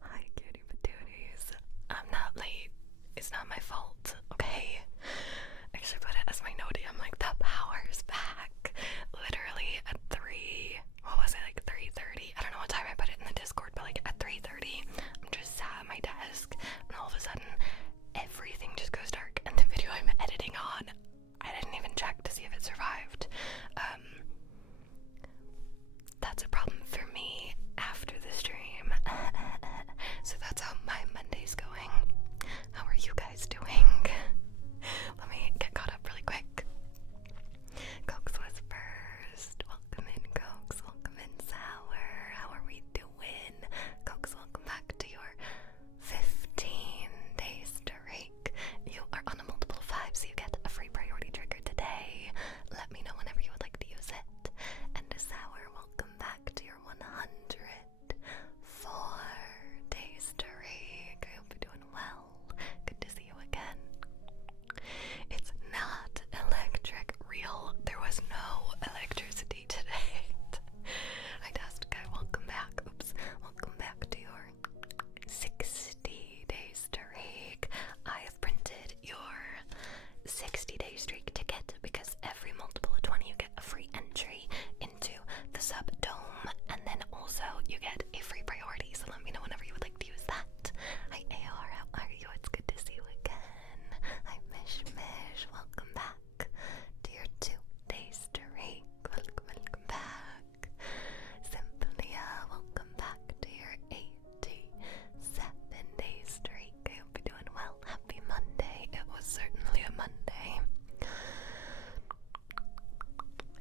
Hi, cutie patooties. I'm not late. It's not my fault, okay? I should put it as my note. I'm like, the power's back. Literally at 3:30? I don't know what time I put it in the Discord, but like at 3:30, I'm just sat at my desk, and all of a sudden, everything just goes dark, and the video I'm editing on, I didn't even check to see if it survived. That's a problem for me after the stream. So that's how my Monday's going. How are you guys doing? Let me get caught up really quick. Cokes was first. Welcome in, Cokes. Welcome in, Sour. How are we doing? Cokes, welcome back to your 15 days to rake. You are on a multiple 5, so you get a free priority trigger today. Let me know whenever you would like to use it. And Sour, welcome back to your 104 days to rake. I hope you're doing well. Good to see you again. It's not electric real. There was no electricity today. Hi Dustka, welcome back. Oops. Welcome back to your 60 days to rake. I have printed your 60-day streak ticket because every multiple of 20 you get a free entry into the sub dome, and then also you get a free priority, so let me know whenever you would like to use that. Hi AR, how are you? It's good to see you again. Hi Mish, welcome back to your 2 days to rake. Welcome back. Simplia, welcome back to your 87 days to rake. I hope you're doing well. Happy Monday. It was certainly a Monday.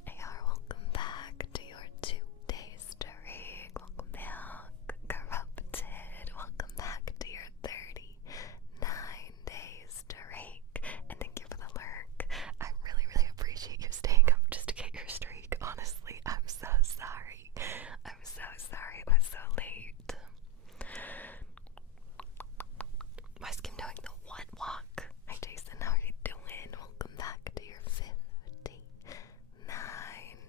AR, welcome back to your 2 days to rake. Welcome back. Corrupted, welcome back to your 39 days to rake. And thank you for the lurk. I really, really appreciate you staying up just to get your streak. Honestly, I'm so sorry. I'm so sorry it was so late. My skin doing the what walk? Hi Jason, how are you doing? Welcome back to your 59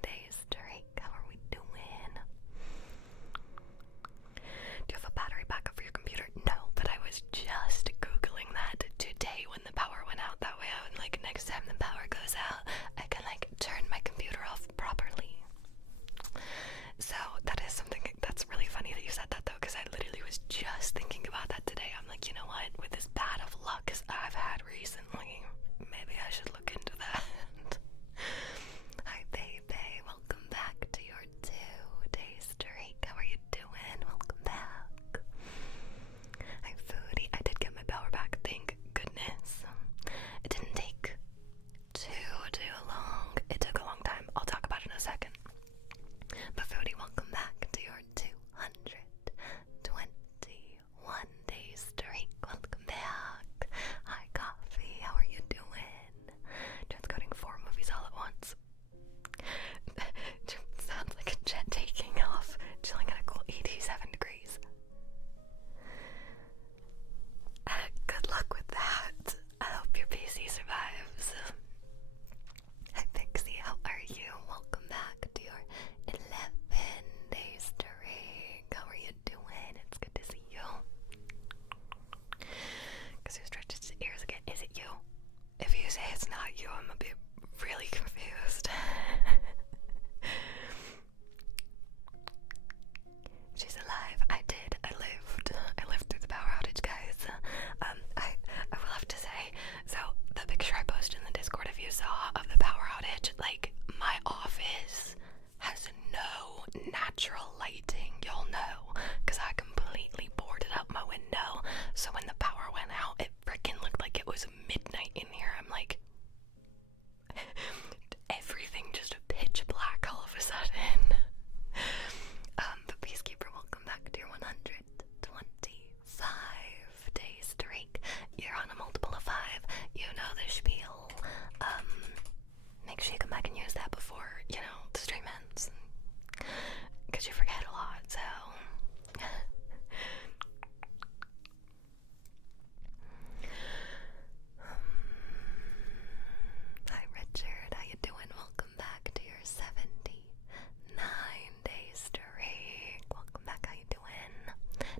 days to rake. How are we doing? Do you have a battery backup for your computer? No, but I was just Googling that today when the power went out. That way like next time the power goes out, I can like turn my computer off properly. So that is something that's really before, you know, the stream ends. Because you forget a lot, so. Hi Richard, how you doing? Welcome back to your 79-day streak. Welcome back, how you doing?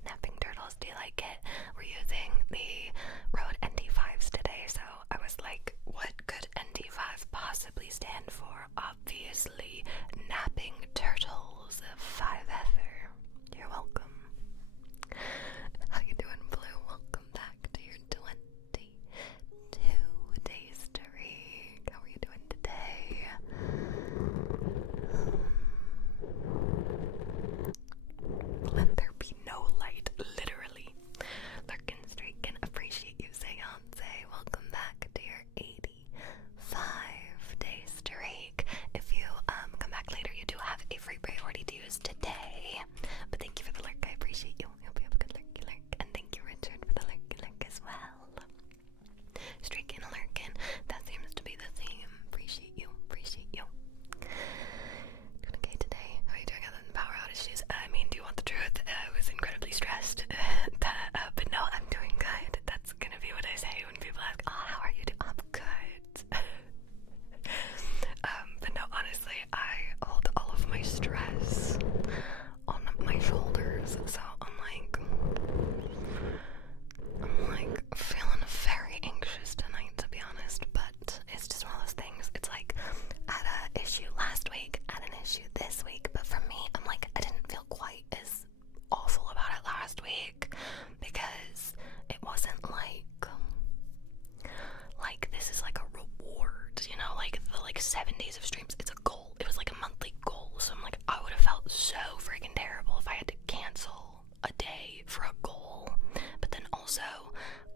Napping Turtles, do you like it? We're using the Rode ND5s today, so I was like, what could ND5 possibly stand for? Obviously, Napping Turtles, 5-ether. You're welcome. How you doing, Blue? Welcome back to your 22-day streak. How are you doing today? Let there be no light, literally. Lurkin Streak, can appreciate you, Seance. Welcome back to your 85-day streak. If you come back later, you do have a free priority to use today. But thank you for the lurk, I appreciate you. Hope you have a good lurky lurk. And thank you, Richard, for the lurky lurk as well. Streaking and lurking, that seems to be the theme. Appreciate you, appreciate you. Doing okay today? How are you doing other than power outages? I mean, do you want the truth? I was incredibly stressed. But no, I'm doing good. That's gonna be what I say when people ask, oh, how are you doing? I'm good. But no, honestly, I hold all of my stress on my shoulders, so I'm like feeling very anxious tonight, to be honest, but it's just one of those things. It's like, I had an issue last week, I had an issue this week, but for me, I'm like, I didn't feel quite as awful about it last week, because it wasn't like this is like a reward, you know, like the 7 days of streams, it's a goal. It was like a monthly goal, so I'm like, I would have felt so freaking terrible if I had to cancel a day for a goal, but then also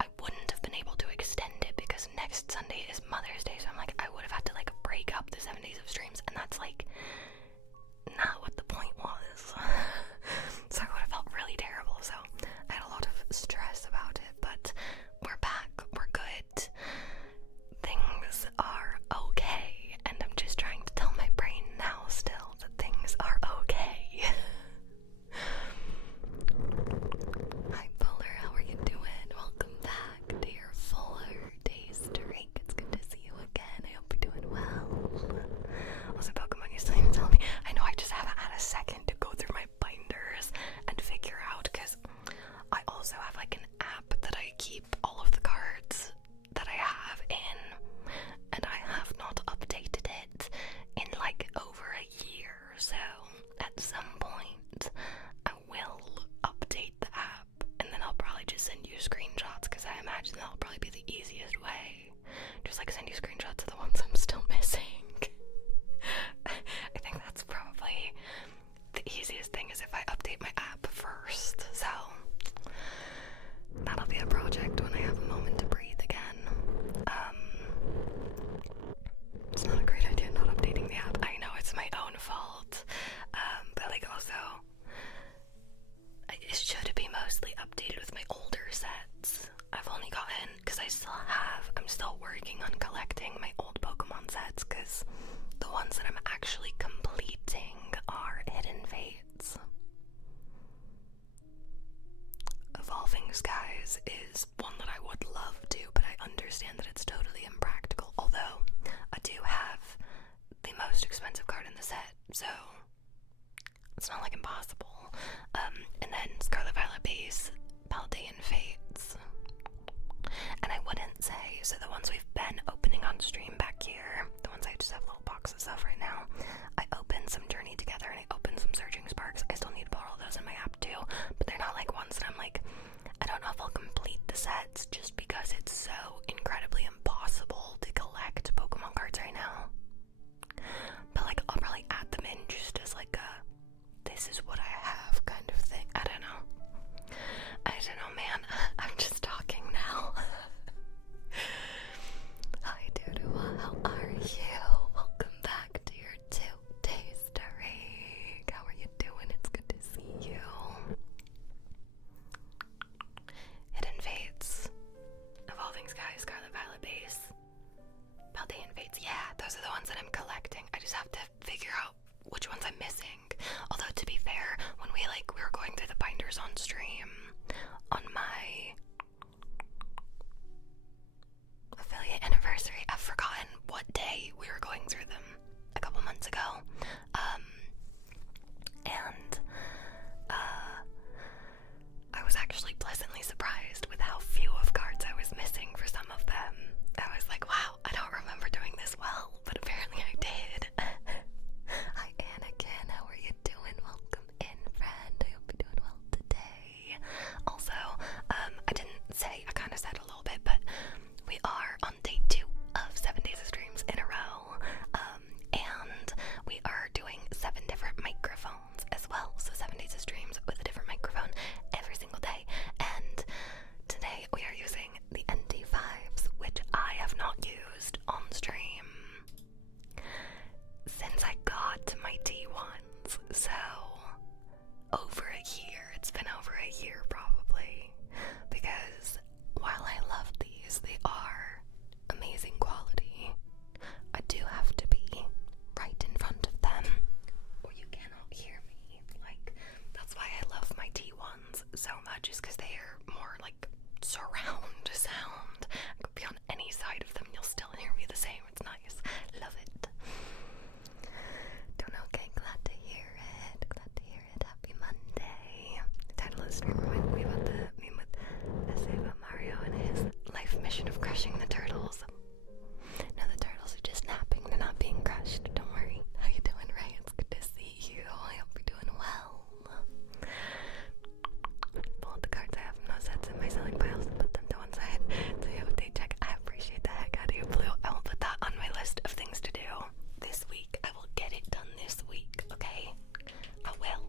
I wouldn't have been able to extend it because next Sunday is Mother's Day, so I'm like, I would have had to break up the 7 days of streams, and that's not what the point was. So I would have felt really terrible, so I had a lot of stress about it, but we're back, we're good, things are okay, and I'm just trying to tell my brain now still that things are okay. Hi Fuller, how are you doing? Welcome back to your 4-day streak. It's good to see you again. I hope you're doing well. Also, Pokemon, you still didn't tell me. I know I just haven't had a second to go through my binders and figure out, because I also have an app that I keep all of the cards that I have in, and I have not updated it in over a year, so at some point I will update the app, and then I'll probably just send you screenshots, because I imagine that'll probably be the easiest way. Just send you screenshots of the ones I'm still missing. I think that's probably the easiest thing, is if I update my app first, so that'll be a project when I have a moment to breathe again. It's not a great idea not updating the app. I know it's my own fault, but also it should be mostly updated with my older sets. I've only gotten, because I'm still working on collecting my old Pokemon sets, because the ones that I'm actually completing are Hidden Fates. Evolving Skies is one that I would love to, but I understand that it's totally impractical, although I do have the most expensive card in the set, so it's not impossible. And then Scarlet Violet Base, Paldean Fates. And I wouldn't say, so the ones we've been opening on stream back here, the ones I just have little boxes of right now, I opened some Journey Together and I opened some Surging Sparks. I still need to put all those in my app too, but they're not ones that I'm I don't know if I'll complete the sets, just because it's so incredibly impossible to collect Pokemon cards right now. But I'll probably add them in just as a this is what I have kind of thing. I don't know, man. I'm just talking now. Hi Doodoo, how are you? Welcome back to your 2-day streak. How are you doing? It's good to see you. Hidden Fates, Evolving Skies, Scarlet Violet Base, Paldean Fates. Yeah, those are the ones that I'm collecting. everything. I just have to figure out which ones I'm missing. Although, to be fair, when we were going through the binders on stream, on my affiliate anniversary, I've forgotten what day we were going through them a couple months ago. And I was actually pleasantly surprised with how few of cards I was missing for some of them. I was like, wow, I don't remember doing this well, but apparently I did. Hi Anakin, how are you doing? Welcome in, friend. I hope you're doing well today. Also, I didn't say, I kind of said a little bit, but we are on day 2 of 7 days of streams in a row, and we are doing 7 different microphones as well. So 7 days of streams with a different microphone every single day. And today we are using the ND5s, which I have not used on stream since I got my T1s. So over a year. It's been over a year probably, because while I love these, they are amazing quality, I do have to be right in front of them or you cannot hear me. That's why I love my T1s so much, is because they are more surround sound. I could be on any side of them, you'll still hear me the same. It's nice. Love it. Don't know, okay, glad to hear it. Glad to hear it. Happy Monday. The title of the stream reminded me about the meme with essay about Mario and his life mission of crushing the turtles. No, the turtles are just napping, they're not being crushed. Don't worry. How you doing, Ray? It's good to see you. I hope you're doing well. Pull out the cards. I have no sets in my selling piles. Put them to one side. So you have a day check. I appreciate the heck out of you, Blue. I will put that on my list of things to do this week. I will get it done this week, okay? I will.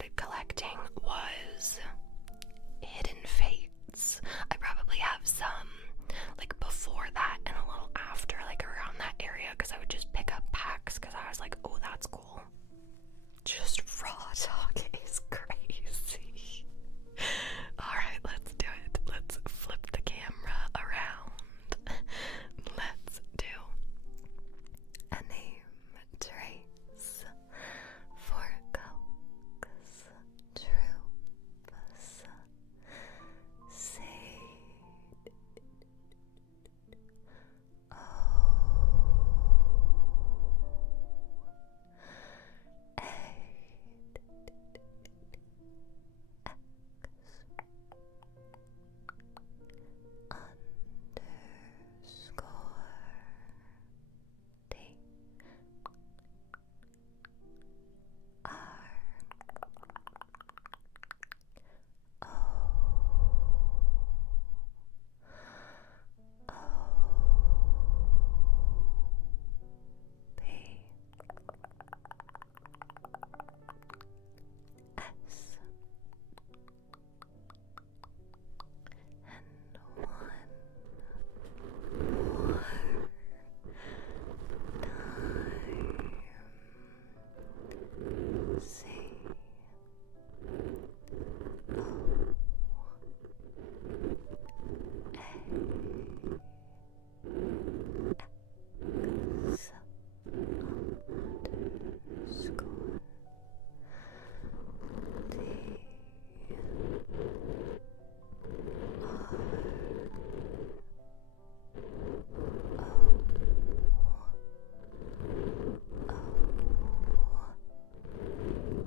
started collecting was Hidden Fates. I probably have some like before that and a little after, like around that area, because I would just pick up packs because I was like, oh, that's cool. Just raw talk is crazy. Alright, let's do it. Let's flip the camera around. Let's do a name trace for Coke's Troops. Say O A underscore D R O O B S and one more time. C O A X underscore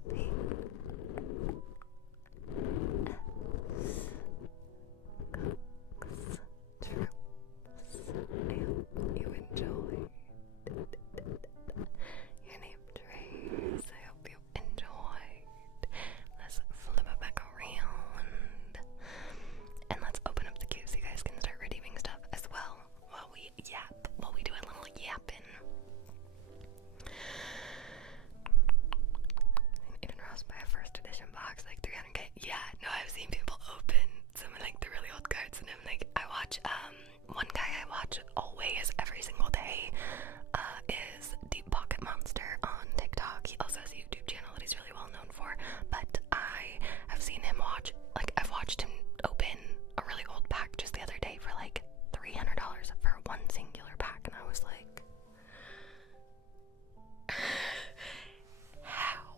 D I hope you enjoyed your name trace. I hope you enjoyed. Let's flip it back around and let's open up the queue so you guys can start redeeming stuff as well while we yap, while we do a little yapping. Eden Ross buy a first edition box, like 300k. Yeah, no, I've seen people open some of like the really old cards, and I'm like, I watch one guy I watch always every single day is Deep Pocket Monster on TikTok. He also has a YouTube channel that he's really well known for, but I have seen him watch, like I've watched him open a really old pack just the other day for like $300 for one singular pack, and I was like, how?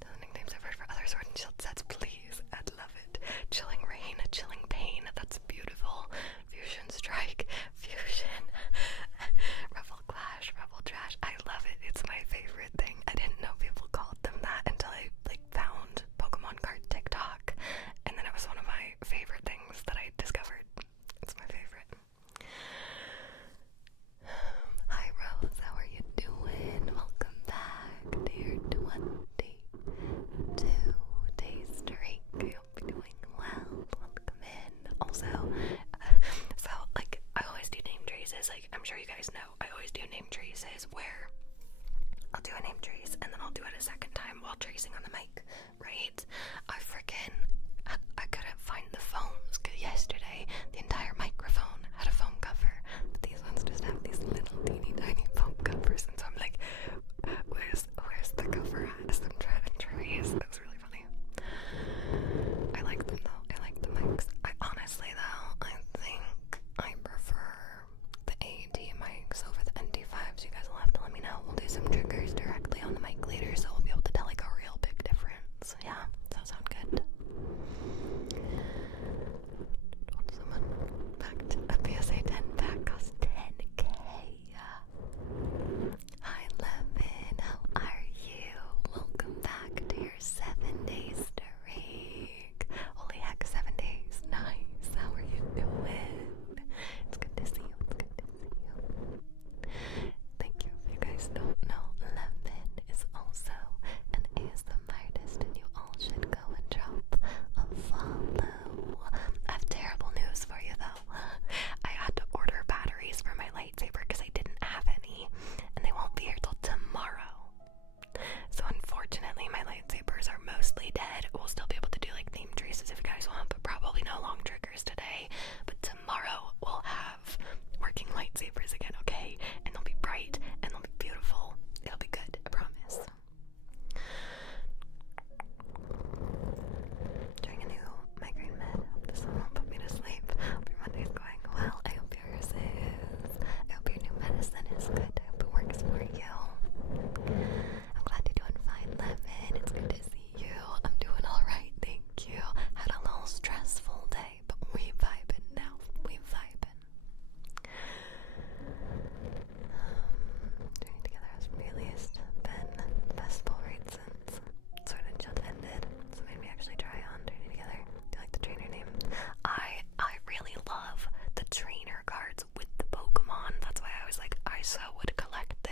The nicknames I've heard for other Sword and Shield sets, please. I'd love it. Chilling Rain, Chilling Pain, that's beautiful. Fusion Strike, Fusion, Rebel Clash, Rebel Trash. I love it. It's my favorite thing. I didn't know people called them that until I like found Pokemon card TikTok, and then it was one of my favorite things that I discovered. It's my favorite. Hi Rose, how are you doing? Welcome back to your 22 days streak. I hope you're doing well. Welcome in. Also, so like I always do name traces, like I'm sure you guys know, I always do name traces where I'll do a name trace and then I'll do it a second time while tracing on the mic, right? I couldn't find the phones because yesterday the entire microphone had a foam cover, but these ones just have these little teeny tiny foam covers, and so I'm like, where's the cover at? As I'm trying to trace. It was really funny. I like them though. I like the mics. I honestly though, I think I prefer the AT mics over the NT5s. You guys will have to let me know. We'll do some triggers directly on the mic later, so we'll be able to tell like a real big difference. Yeah, does that sound good? Someone packed a PSA 10 pack cost 10k. Hi Lemon, how are you? Welcome back to your 7-day streak. Holy heck, 7 days. Nice. How are you doing? It's good to see you. It's good to see you. Thank you. If you guys don't know, Lemon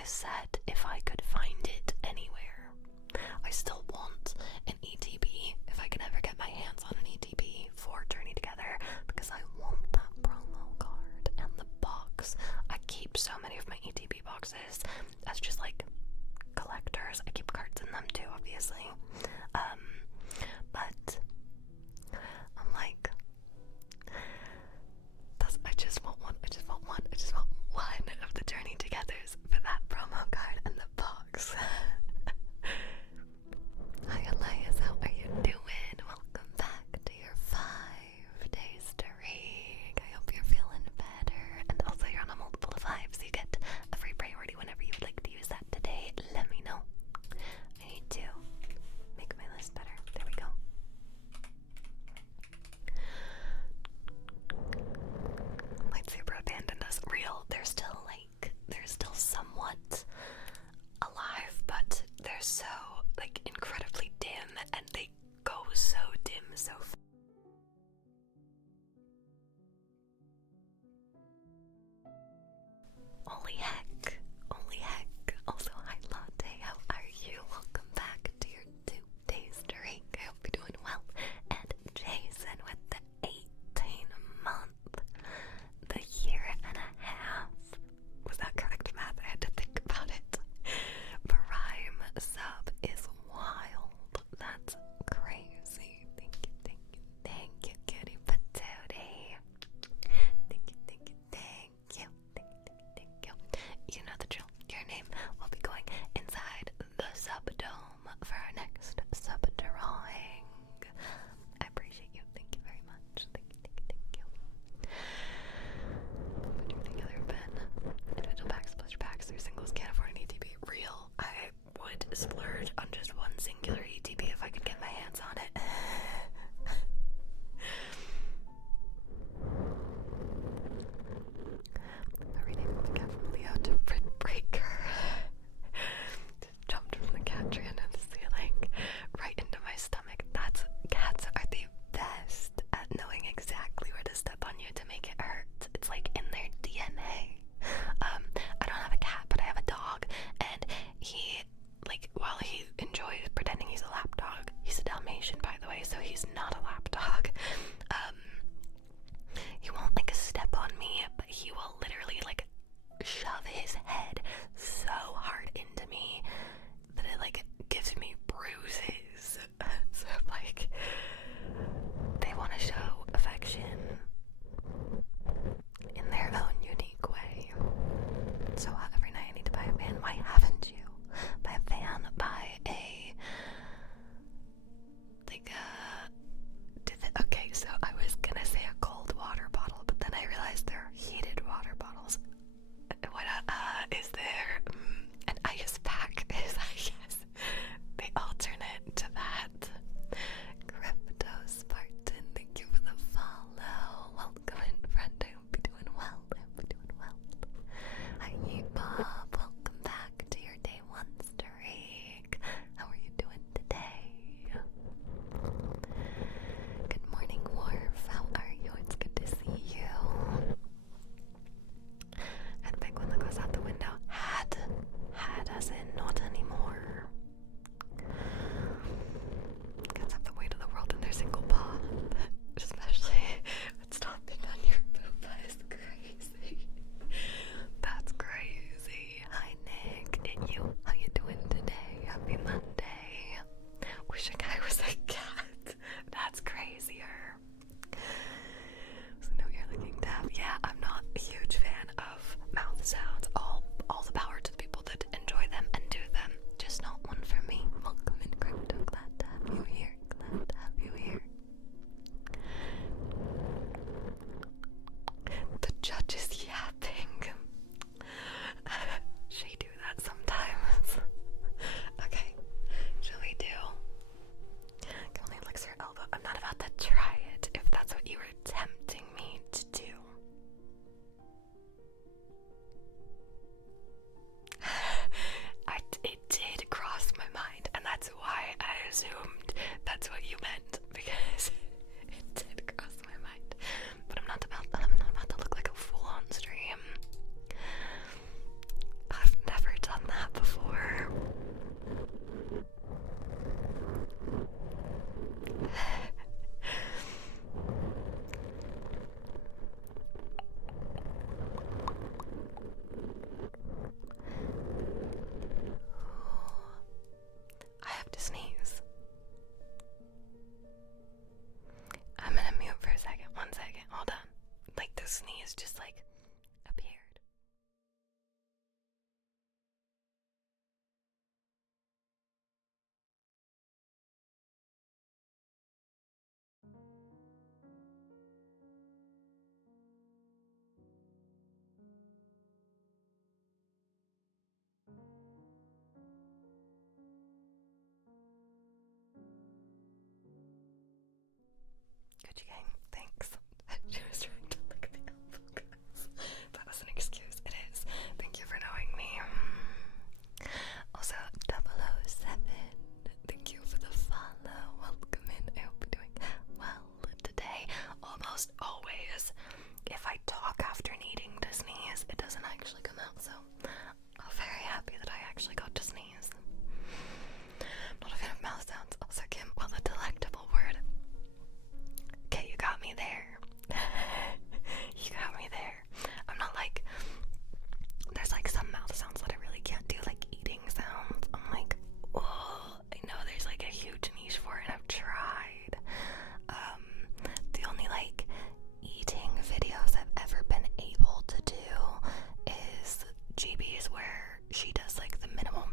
said if I could find it anywhere. I still want an ETB if I can ever get my hands on an ETB for Journey Together, because I want that promo card and the box. I keep so many of my ETB boxes as just like collectors. I keep cards in them too, obviously. But I'm like, I just want one of the Journey Togethers for that promo card and the box. Hi Elias, how are you doing? Welcome back to your 5-day streak. I hope you're feeling better. And also you're on a multiple of 5, so you get a free priority whenever you would like to use that today. Let me know. I need to make my list better. There we go. Lightsaber abandoned us. Real. They're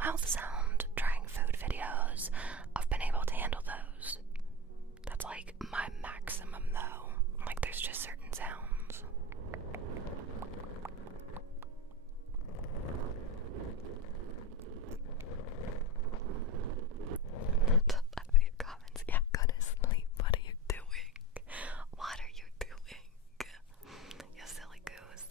mouth sound trying food videos, I've been able to handle those. That's like my maximum though. Like there's just certain sounds. Comments. Yeah, go to sleep. What are you doing? What are you doing? You silly goose.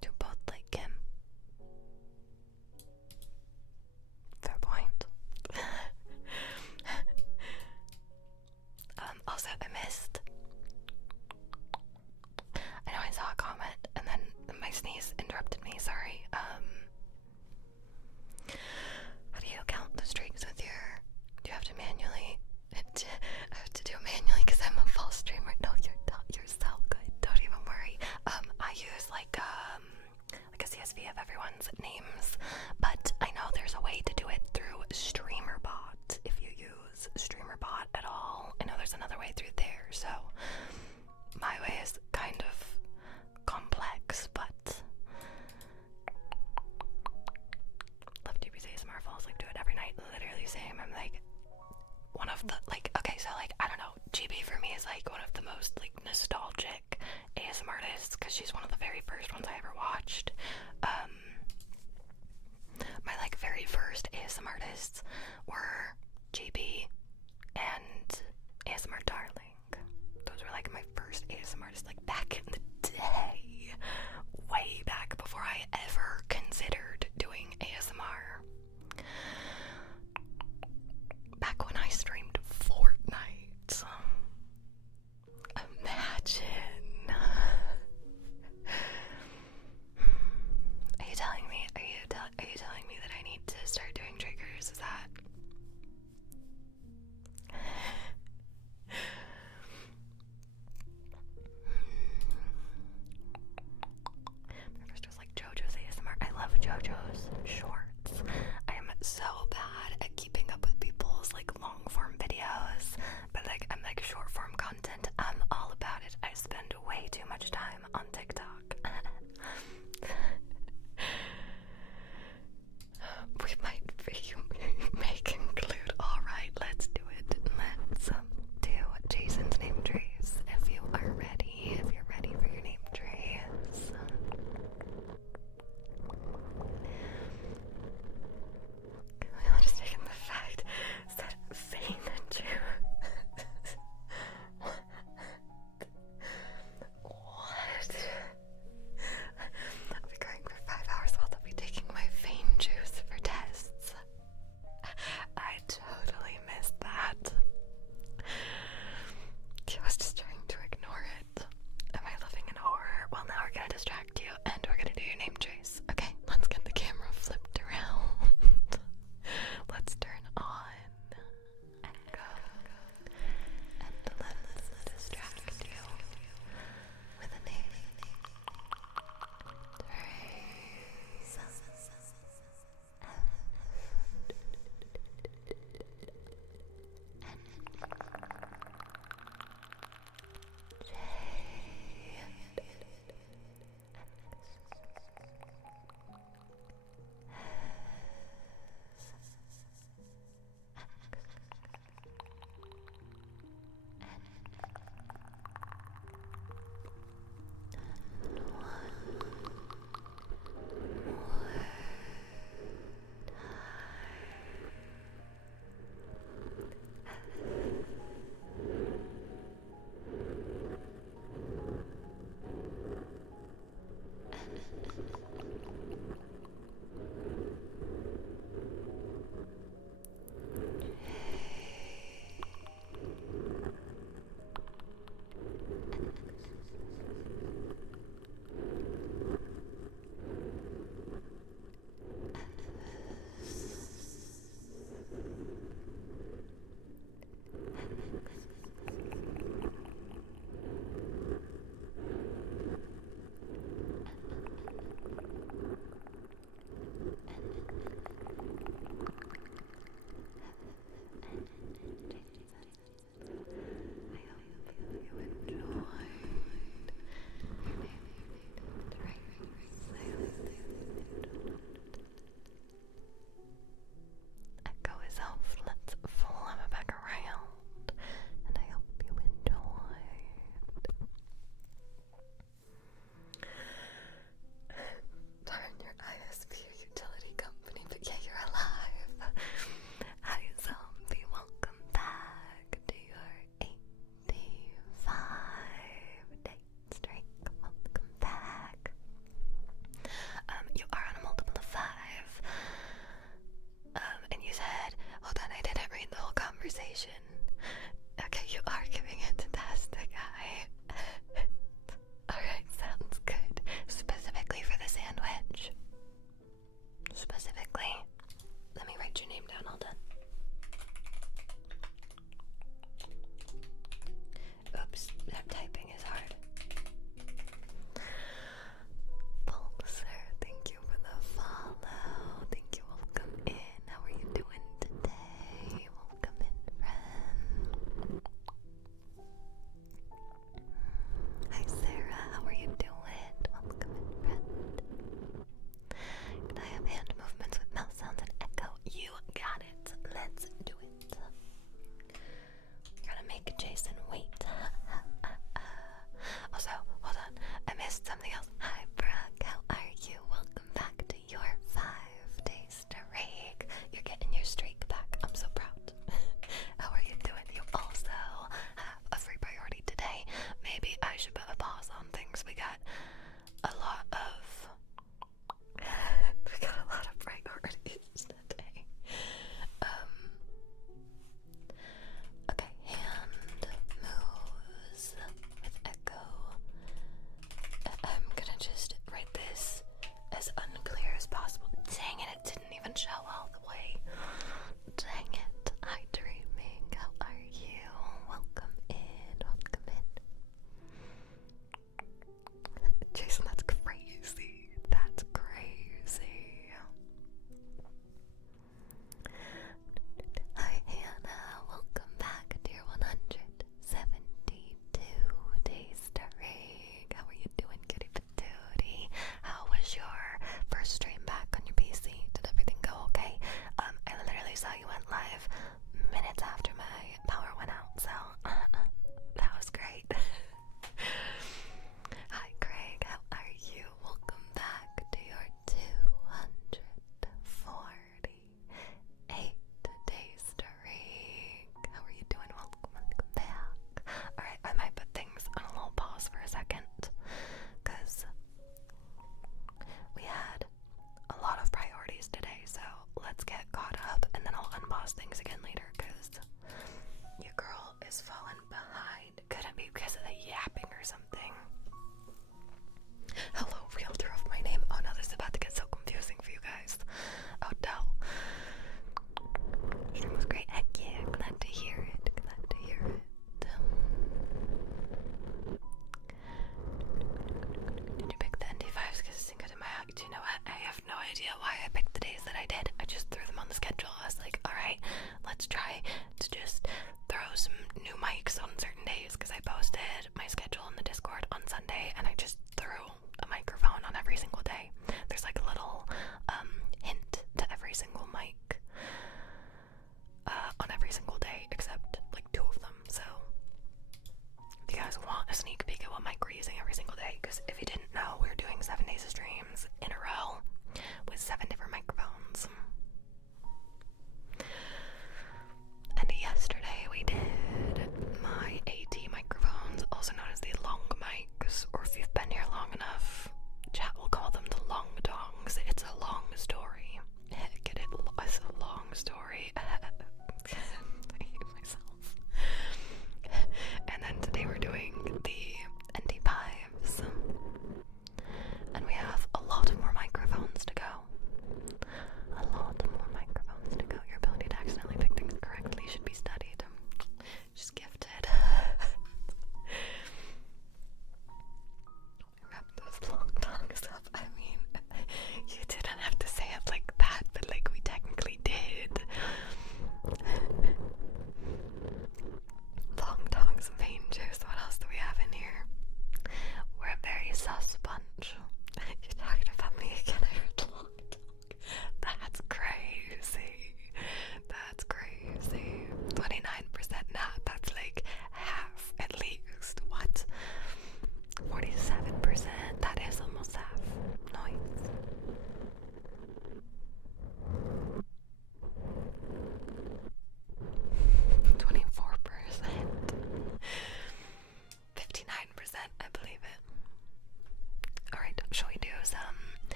Do both like him? Fair point. Also, I missed. I know I saw a comment and then my sneeze interrupted me. Sorry. How do you count the streaks with your? Do you have to manually? I have to do it manually because I'm a false streamer. No, you're not. You're so good. Don't even worry. I use like a CSV of everyone's names, but I know there's a way to do it through StreamerBot. If you use StreamerBot at all, I know there's another way through there. So my way is kind of complex, but love GB's ASMR falls, like do it every night, literally same. I'm like one of the like okay, so like I don't know, GB for me is like one of the most like nostalgic ASMR artists because she's one of the very first ones I ever watched. My like very first ASMR artists were GB and ASMR Darling. Those were like my first ASMR artists, like back in the day, way back before I ever considered doing ASMR. Back when I streamed Fortnite. Imagine. Are you telling me? Are you telling me that I need to start doing triggers? Is that?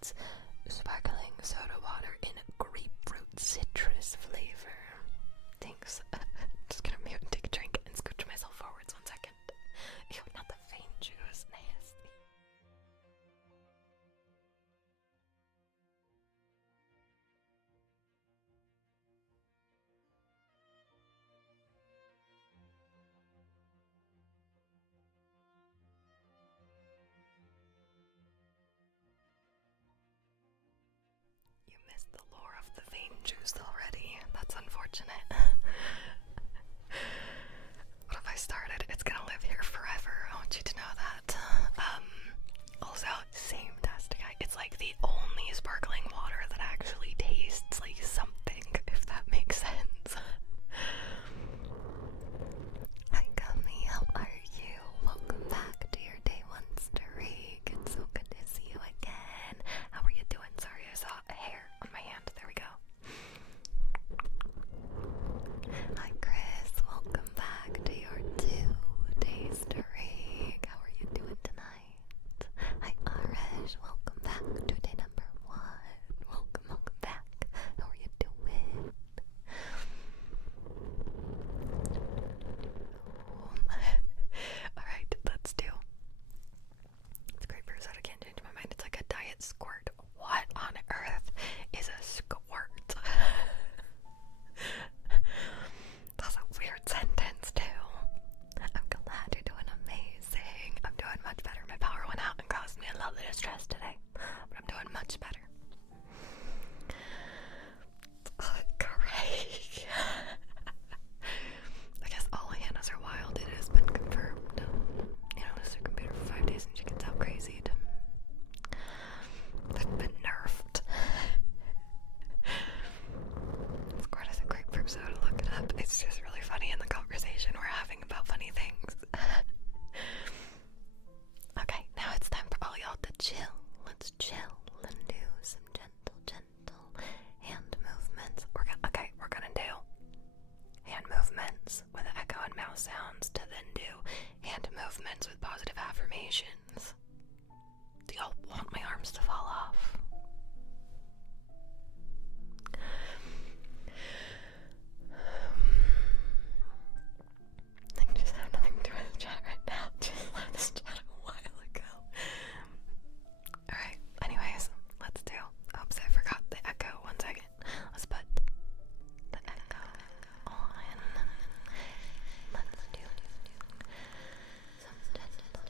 it's sparkling soda water in grapefruit citrus flavor. Thanks. Just gonna mute and take a drink and scooch myself forwards 1 second. Ew, not the vein juice. Nasty. You missed the lore of the vein juice already. That's unfortunate. What if I started? It's gonna live here forever. I want you to know that. Also, same test guy. It's like the only sparkling water that actually tastes like something, if that makes sense. Hi, Gummy. How are you? Welcome back to your day 1 streak. It's so good to see you again. How are you doing? Sorry, I saw a hair on my hand. There we go. Hi, Chris. Welcome back to your 2-day streak. How are you doing tonight? Hi, Arash. Welcome back to day number 1. Welcome back. How are you doing? Alright, let's do. It's grapefruit soda, can't change my mind. It's like a diet squirt. What on earth is a squirt? That's a weird sentence, too. I'm glad you're doing amazing. I'm doing much better. My power went out and caused me a little bit of stress today, but I'm doing much better. Great. I guess all Hannahs are wild. It has been confirmed. You know, this is her computer for 5 days and she gets out crazied. They've been nerfed. Squirt is a grapefruit soda. Look it up. It's just really funny in the conversation we're having about funny things. Okay, now it's time for all y'all to chill. Let's chill and do some gentle hand movements. We're gonna do hand movements with echo and mouse sounds to then do hand movements with positive affirmations. Do y'all want my arms to fall off? I just have nothing to do with the chat right now. Just left this chat a while ago. Alright, anyways, let's do. Oops, I forgot the echo. 1 second. Let's put the echo on. Let's do some gentle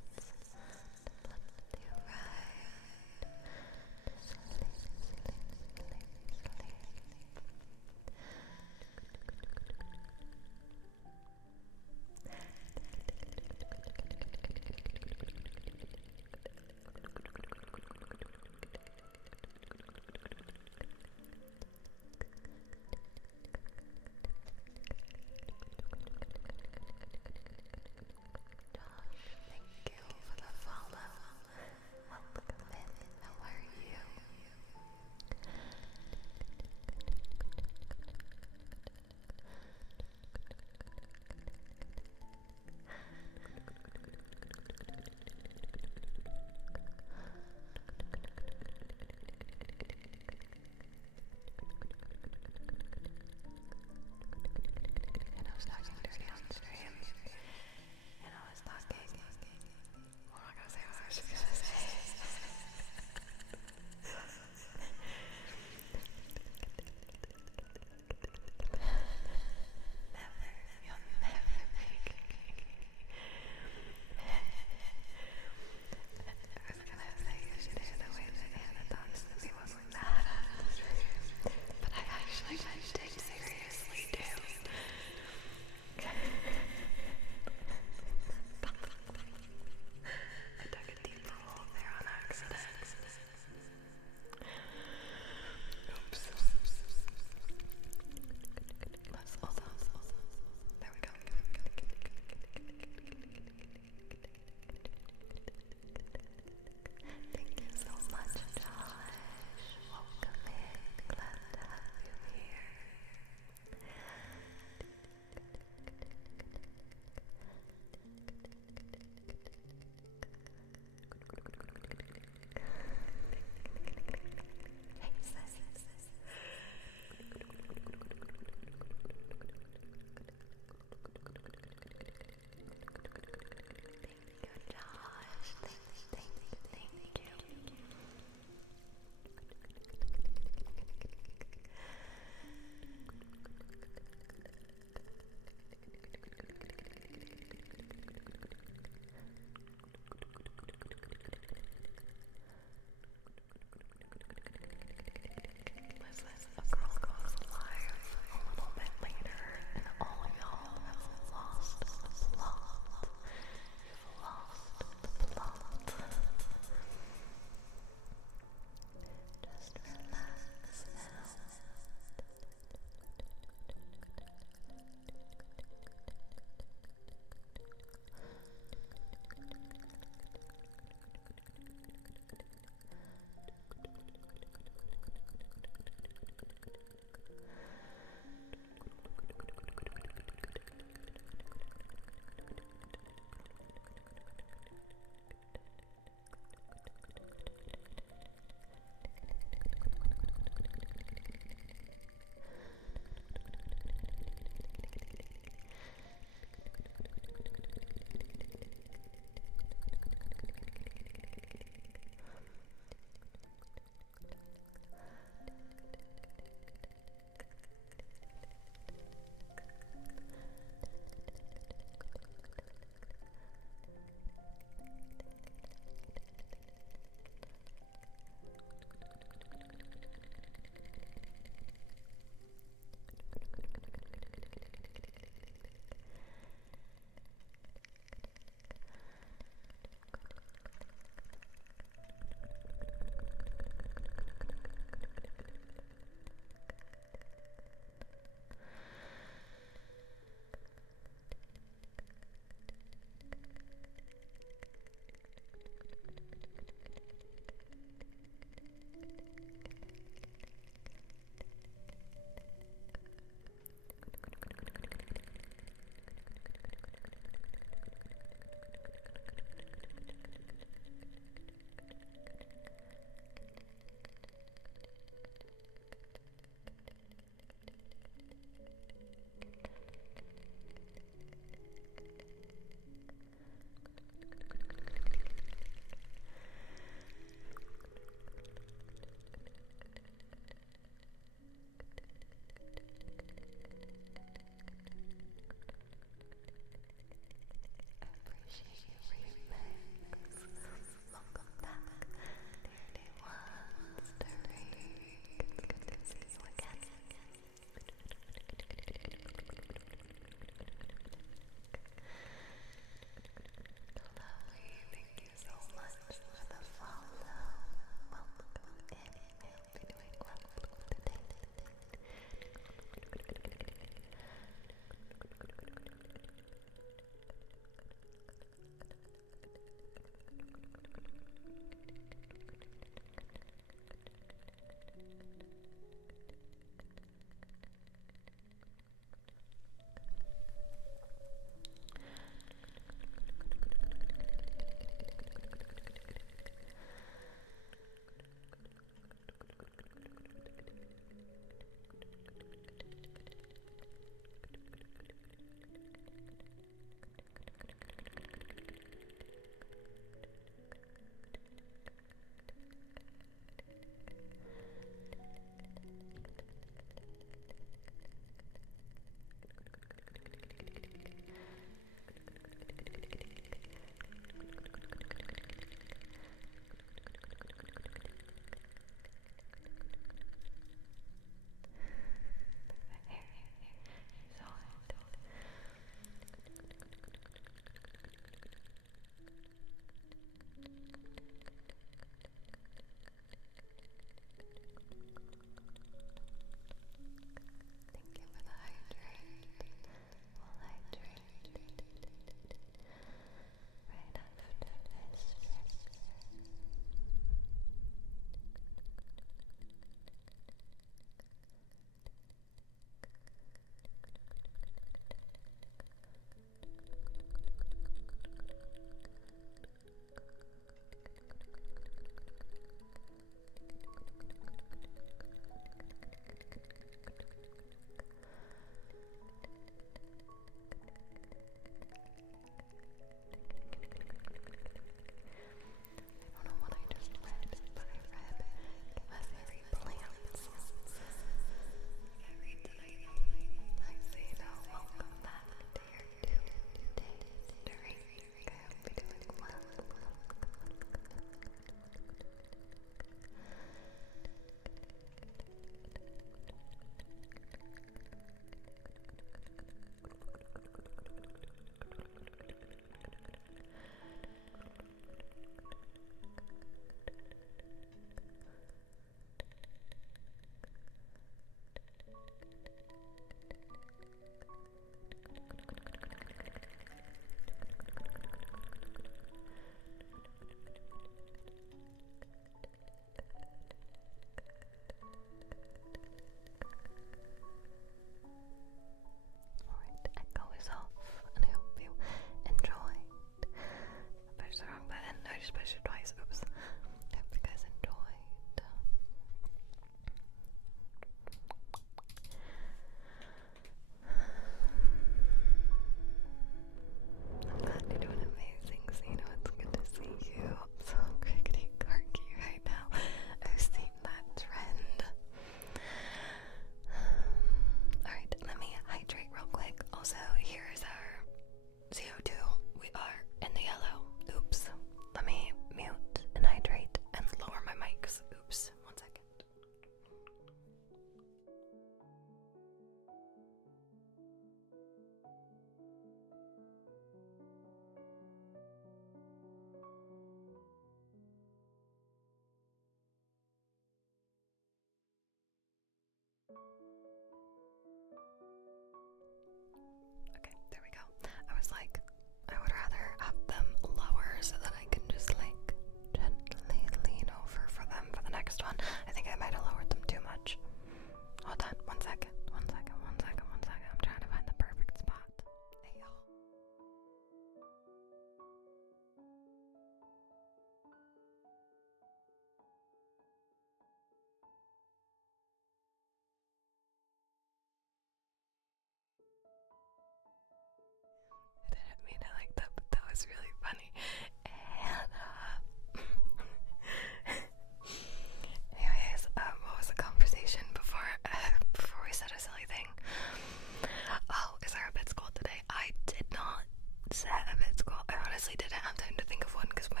honestly didn't have time to think of one because my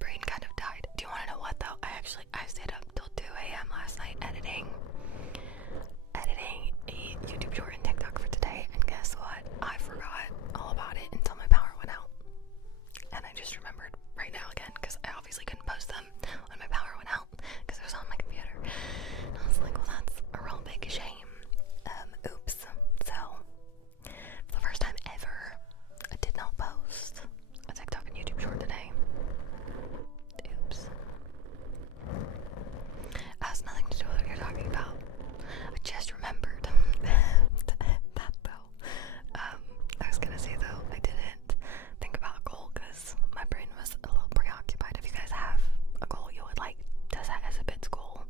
brain kind of died. Do you want to know what though? I stayed up till 2 a.m. last night editing a YouTube short and TikTok for today, and guess what? I forgot all about it until my power went out. And I just remembered right now again because I obviously couldn't post them when my power went out because it was on my computer. And I was like, well, that's a real big shame. Oops. So, for the first time ever, I did not post a TikTok and YouTube short today. Oops. It has nothing to do with what you're talking about. I just remembered that though. I was gonna say though, I didn't think about a goal because my brain was a little preoccupied. If you guys have a goal you would like to set as a bits goal,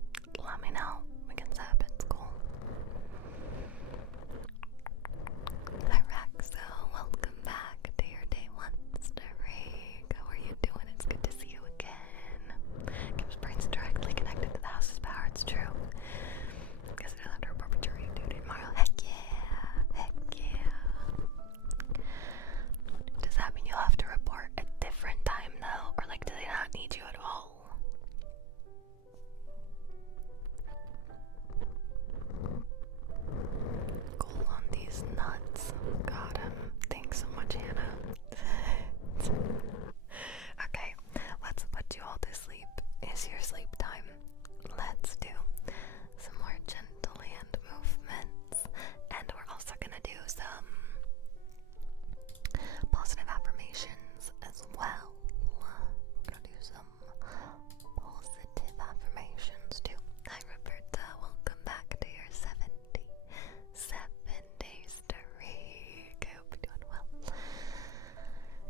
let me know. We can set a bits goal. Hi Raxo, welcome back to your day one story. How are you doing? It's good to see you again. Kim's brain's directly connected to the house's power, it's true. Because I don't have to report for jury duty tomorrow. Heck yeah! Heck yeah! Does that mean you'll have to report a different time though? Or like, do they not need you at all? Goal on these nuts. Got him. Thanks so much, Hannah. Okay, let's put you all to sleep. Is your sleep time? Let's do some more gentle hand movements, and we're also gonna do some positive affirmations as well. We're gonna do some positive affirmations too. Hi Roberta, welcome back to your 77-day streak. I hope you're doing well.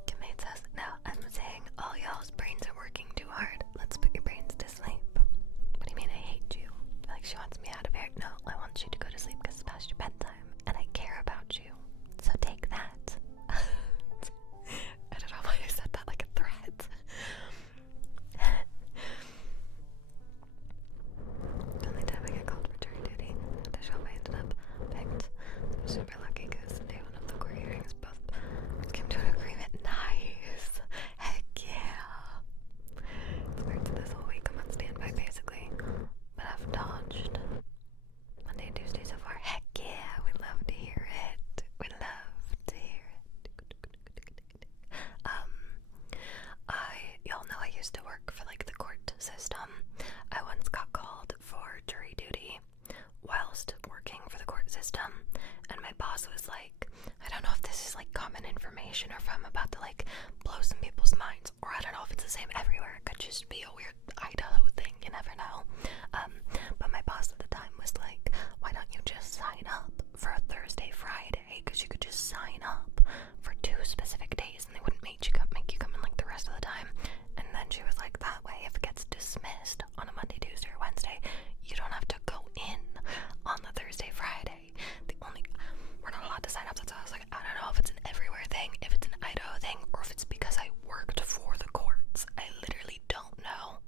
Kimate says, now I'm saying all y'all's brains are working too hard. Let's put your brains to sleep. What do you mean I hate you? Like she wants me out of here? No, I want you to go to sleep because it's past your bedtime and I care about you. So take that. I don't know why I said that like a threat. The only time I get called for jury duty, the show I ended up picked. I'm super lucky because day one of the court hearings both came to an agreement. Nice! Heck yeah! It's weird to this whole week I'm on standby basically, but I've dodged Monday and Tuesday so far. Heck yeah! We love to hear it. We love to hear it. Y'all know I used to work for like the court system. I once got called for jury duty whilst working for the court system, and my boss was like, I don't know if this is like common information or if I'm about to like blow some people's minds, or I don't know if it's the same everywhere. It could just be a weird Idaho thing, you never know. But my boss at the time was like, why don't you just sign up for a Thursday, Friday, because you could just sign up for 2 specific days and they wouldn't make you come in like the rest of the time. And then she was like, that way if it gets dismissed on a Monday, Tuesday, or Wednesday, you don't have to go in on the Thursday, Friday. We're not allowed to sign up. That's why I was like, I don't know if it's an everywhere thing, if it's an Idaho thing, or if it's because I worked for the courts. I literally don't know.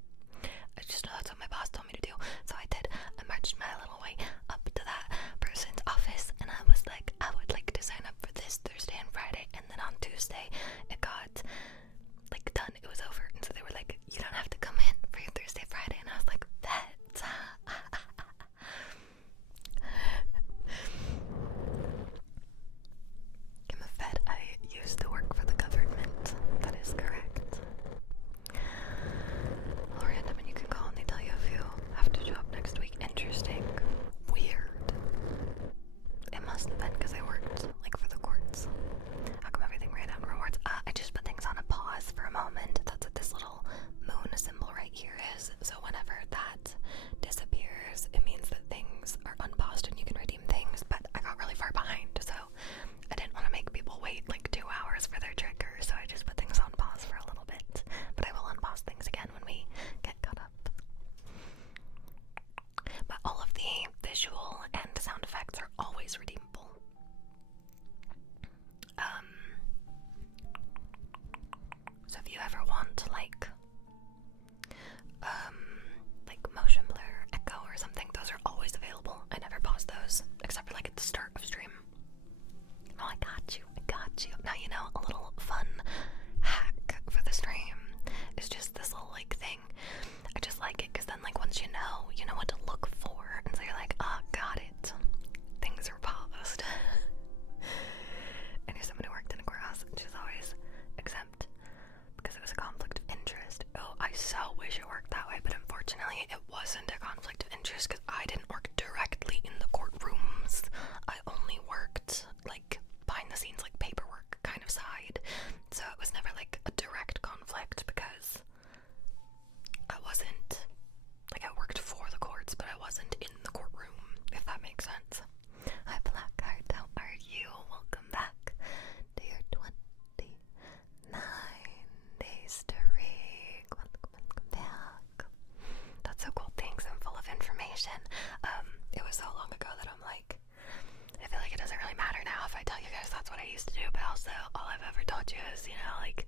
just, you know, like,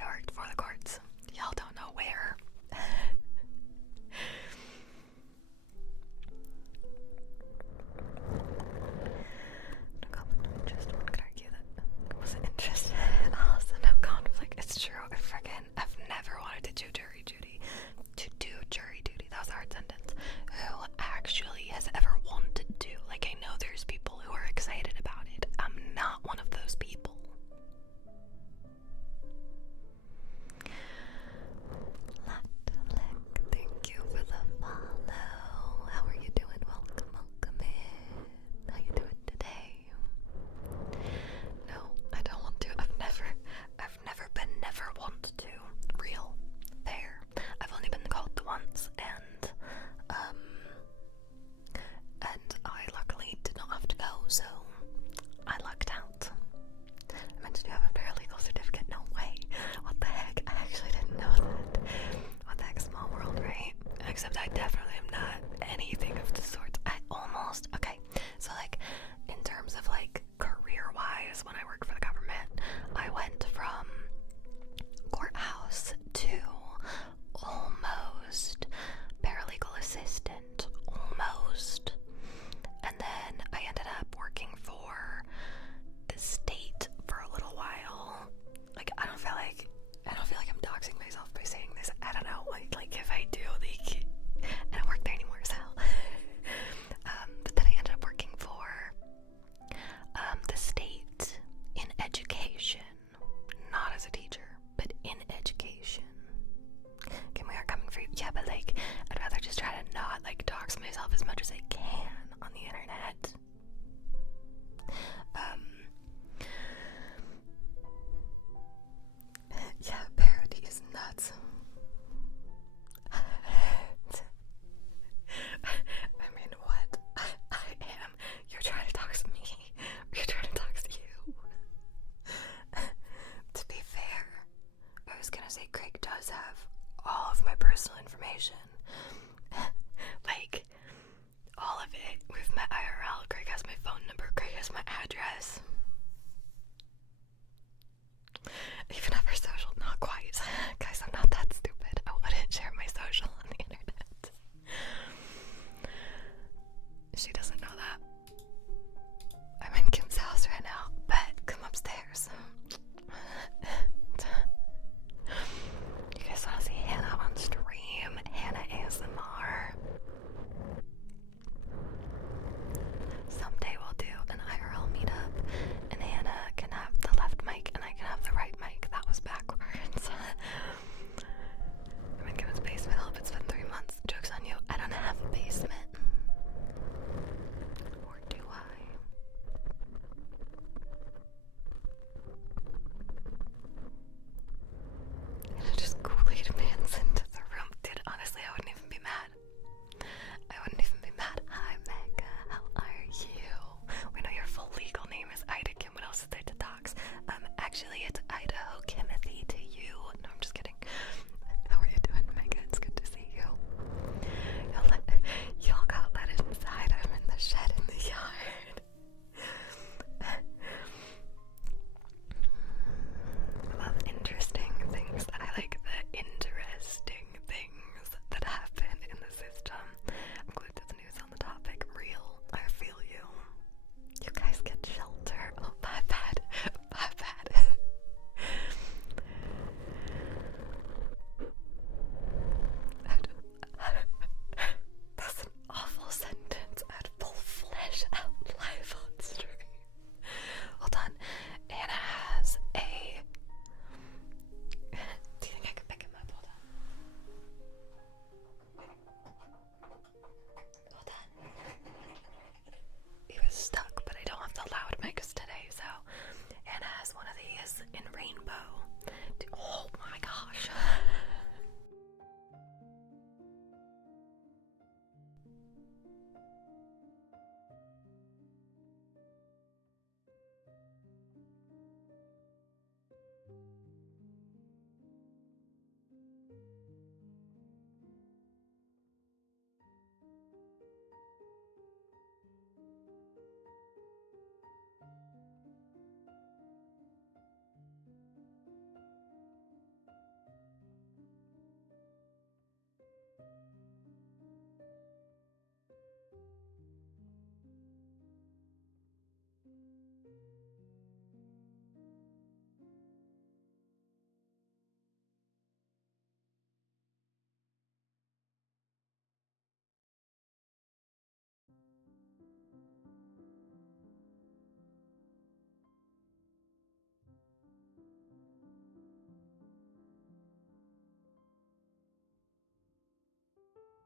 I worked for the courts. Y'all don't know where. No conflict of interest. One could argue that I wasn't interested in also no conflict. It's true. I've never wanted to do jury duty. That was a hard sentence. Who actually has ever wanted to? Like, I know there's people who are excited about it. I'm not one of those people. Thank you for the follow. How are you doing? Welcome in. How you doing today? No, I don't want to. I've never want to. Real. There. I've only been called once, and I luckily did not have to go, so I lucked out. I meant to have a paralegal certificate. No way. What the heck? I actually didn't know that. What the heck, small world, right? Except I definitely am not anything of the sort. Okay, so like, in terms of like, career-wise, when I worked for the government, I went from courthouse to almost paralegal assistant, almost, and then I ended up working for the state for a little while. Like, I don't feel like I'm doxing myself by saying this. I don't know, like if I do, like, I don't work there anymore, so but then I ended up working for the state in education, not as a teacher, but in education. Okay, we are coming for you. Yeah, but like, I'd rather just try to not like dox myself as much as I can on the internet. Yeah, parody is nuts. I mean, what? I am. You're trying to dox me. You're trying to dox you. To be fair, I was gonna say Craig does have all of my personal information. Like, all of it. We've met IRL. Craig has my phone number. Craig has my address. Even have her social. Not quite. Guys, I'm not that stupid. I wouldn't share my social on the internet. She doesn't know that. I'm in Kim's house right now, but come upstairs. You guys want to see Hannah on stream? Hannah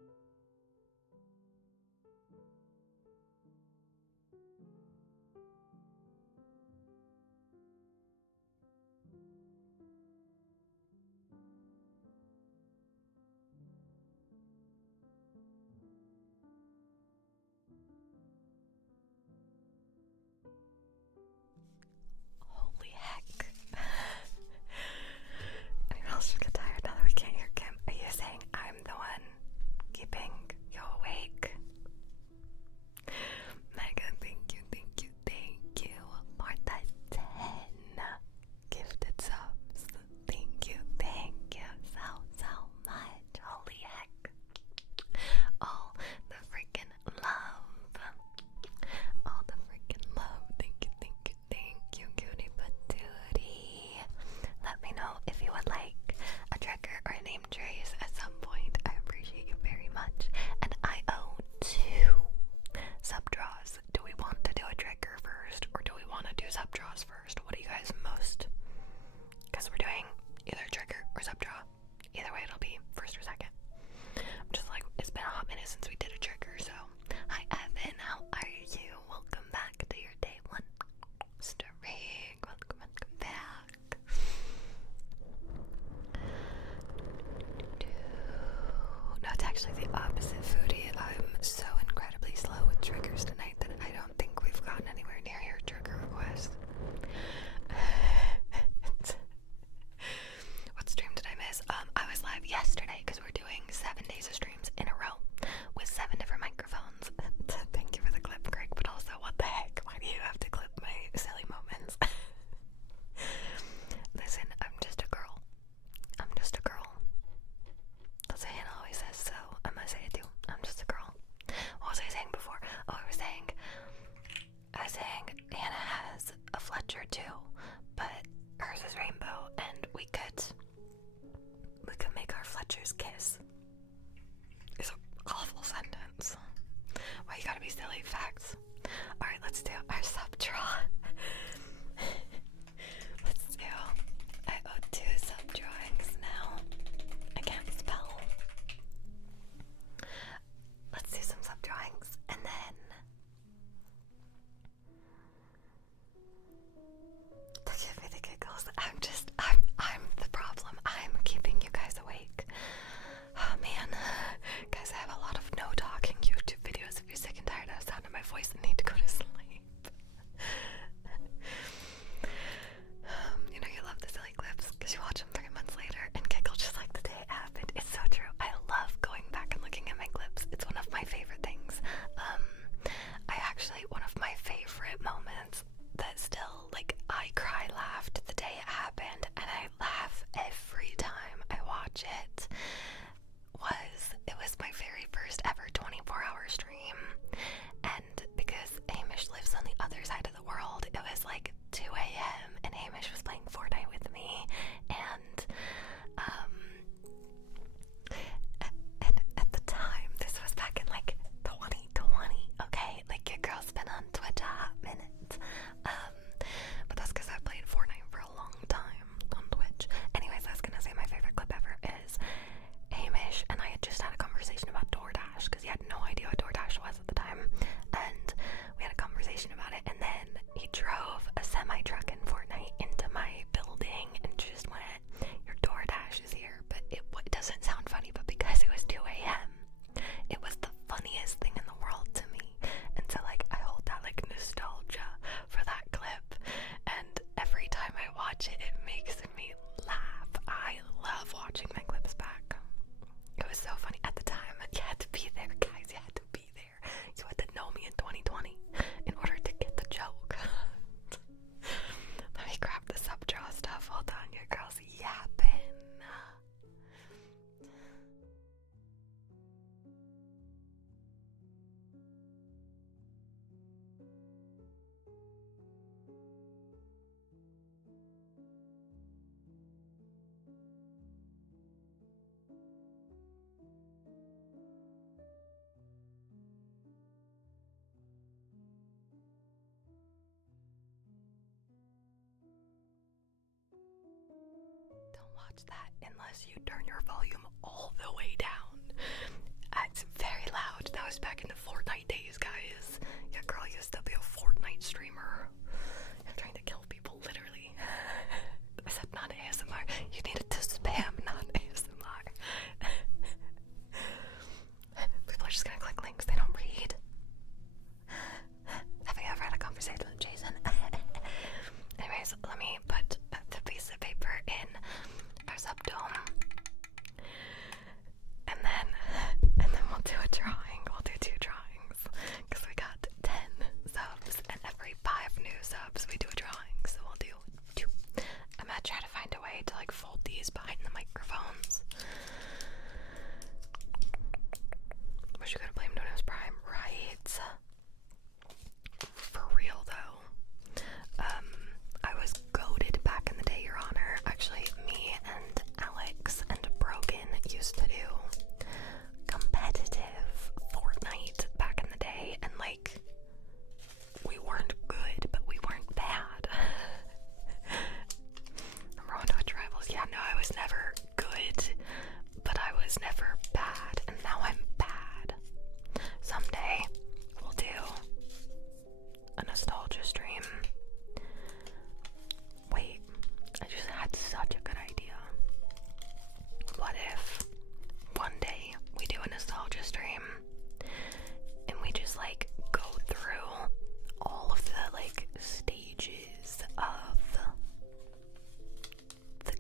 Holy heck. Anyone else just get tired now that we can't hear Kim? Are you saying I'm the one keeping you awake? Megan, thank you for the 10 gifted subs. Thank you so much. Holy heck. All the freaking love. All the freaking love. Thank you, cutie patootie. Let me know if you would like a trigger or a name trace at some point. I appreciate you very much. And I owe 2 sub draws. Do we want to do a trigger first or do we want to do sub draws first? What do you guys most? Because we're doing either trigger or sub draw. Either way, it'll be first or second. I'm just like, it's been a hot minute since we did a trigger, so. Hi, Evan. How are you? Welcome back to your day 1 stream. Welcome back. No, it's actually the opposite, Foodie. I'm so incredibly slow with triggers tonight that I don't think we've gotten anywhere near your trigger request. What stream did I miss? I was live yesterday because we're doing 7 days of streams in a row with 7 different microphones. Thank you for the clip, Greg, but also, what the heck? Why do you have to clip my silly moments? Listen, I'm just a girl. I'm just a girl. That's what Hannah always says, so I'm gonna say it too. I'm just a girl. What was I saying before? Oh, I was saying Hannah has a Fletcher too, but hers is rainbow, and we could make our Fletchers kiss. It's an awful sentence. Why you gotta be silly? Facts. Alright, let's do our sub draw. Let's do. I owe 2 sub drawings now. I can't spell. Let's do some sub drawings and then give me the giggles. I'm the problem. I'm keeping you guys awake. Oh man. Guys, I have a lot of no talking YouTube videos if you're sick and tired of the sound of my voice and need to go to sleep. You know you love the silly clips because you watch them 3 months later and giggle just like the day it happened. It's so true. I love going back and looking at my clips. It's one of my favorite things. One of my favorite moments that still, like, I laughed the day it happened, and I laugh every time I watch it, it was my very first ever 24-hour stream, and because Hamish lives on the other side of the world, it was like 2 a.m. and Hamish was playing Fortnite with me, and at the time, this was back in like 2020, okay? Like, your girl's been on Twitch a hot minute. But that's because I've played Fortnite for a long time on Twitch. Anyways, I was gonna say my favorite clip ever is Hamish and I had just had a conversation about DoorDash because he had no idea what DoorDash was at the time. And we had a conversation about it, and then he drove a semi-truck in Fortnite into my building and just went, "Your DoorDash is here." But it doesn't sound funny, but because it was 2 a.m., it was the funniest thing in the world to me. And so, like, I hold that, like, nostalgia for that clip, and every time I watch it, it makes me laugh. I love watching my clips back. It was so funny at the time. You had to be there, guys. You had to be there. You had to know me in 2020 in order to get the joke. Let me grab the sub draw stuff. Hold on, your girl's yapping. Don't watch that unless you turn your volume all the way down. It's very loud. That was back in the Fortnite days, guys. Yeah, girl used to be a Fortnite streamer. I'm trying to kill people, literally. I said not ASMR. You needed to spam not ASMR. People are just gonna click links. They don't read. Have I ever had a conversation with Jason? Anyways, let me put the piece of paper in our subdome. And then we'll do a drawing. We'll do 2 drawings. Because we got 10 subs, and every 5 new subs we do a drawing. So we'll do 2. I'm gonna try to find a way to like fold these behind the microphones. Wish you could have blamed Nono's Prime, right? For real though. I was goated back in the day, Your Honor. Actually, me and Alex and Brogan used to do competitive Fortnite back in the day, and like, we weren't good, but we weren't bad. Number 1 Twitch rivals. Yeah, no, I was never good, but I was never bad, and now I'm bad. Someday, we'll do a nostalgia stream. Wait, I just had such a good idea. What if one day we do a nostalgia stream and we just like go through all of the like stages of the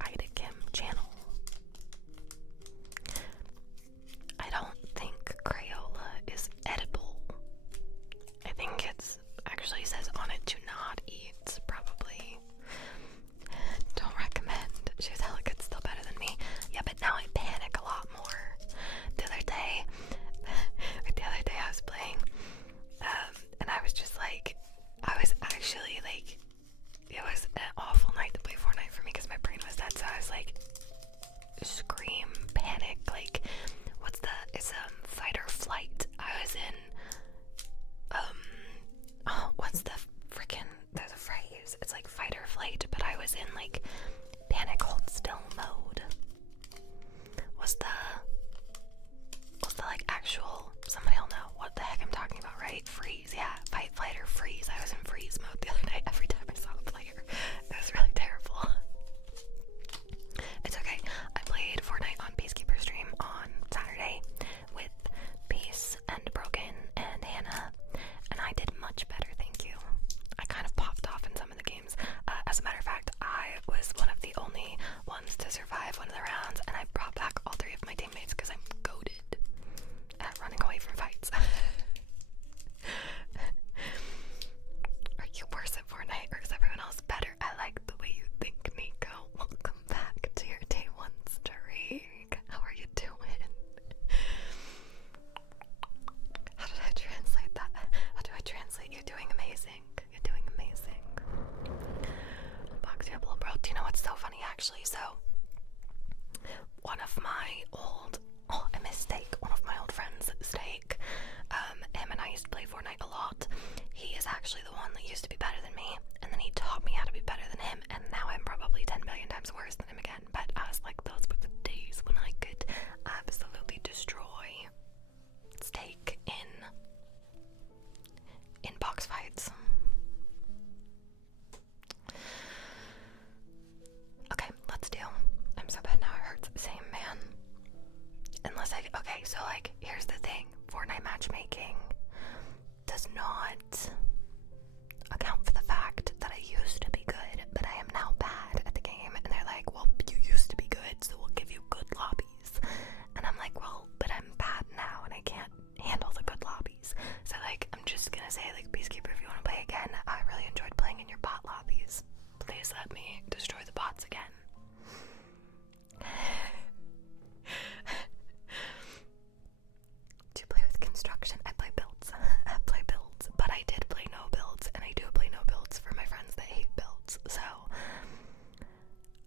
Ida Kim channel? I don't think Crayola is edible. I think it's actually says on it to not eat, probably. Don't recommend. She's hella good, still better than me. Yeah, but now I panic a lot more. The other day I was playing, and I was just like, I was actually like, it was an awful night to play Fortnite for me because my brain was dead, so I was like, scream, panic, like, it's fight or flight. I was in, what's the freaking, there's a phrase, it's like fight or flight, but I was in like panic hold still mode. Was the like actual, somebody will know what the heck I'm talking about, right? Freeze, yeah, fight, flight, or freeze. I was in freeze mode the other night every time I saw a player. It was really terrible. It's okay. I played Fortnite on Peacekeeper stream on Saturday with Peace and Broken and Hannah, and I did much better, thank you. I kind of popped off in some of the games. As a matter of fact, I was one of the only ones to survive one of the rounds, and I brought back all 3 of my teammates because I'm goated at running away from fights. Are you worse at Fortnite, or is everyone else better? I like the way you think, Nico. Welcome back to your day 1 streak. How are you doing? How did I translate that? How do I translate? You're doing amazing. You're doing amazing. Box example, bro. Do you know what's so funny, actually? So, one of my old, a mistake, one of my old friends, Steak, him and I used to play Fortnite a lot. He is actually the one that used to be better than me, and then he taught me how to be better than him, and now I'm probably 10 million times worse than him again. But I was like, those were the days when I could absolutely destroy Steak in box fights. Okay, let's do. I'm so bad now, it hurts. Same, man. Okay, so like, here's the thing. Fortnite matchmaking does not account for the fact that I used to be good, but I am now bad at the game. And they're like, well, you used to be good, so we'll give you good lobbies. And I'm like, well, but I'm bad now, and I can't handle the good lobbies. So like, I'm just gonna say, like, Peacekeeper, if you want to play again, I really enjoyed playing in your bot lobbies. Please let me destroy the bots again. Do you play with construction? I play builds. But I did play no builds, and I do play no builds for my friends that hate builds. So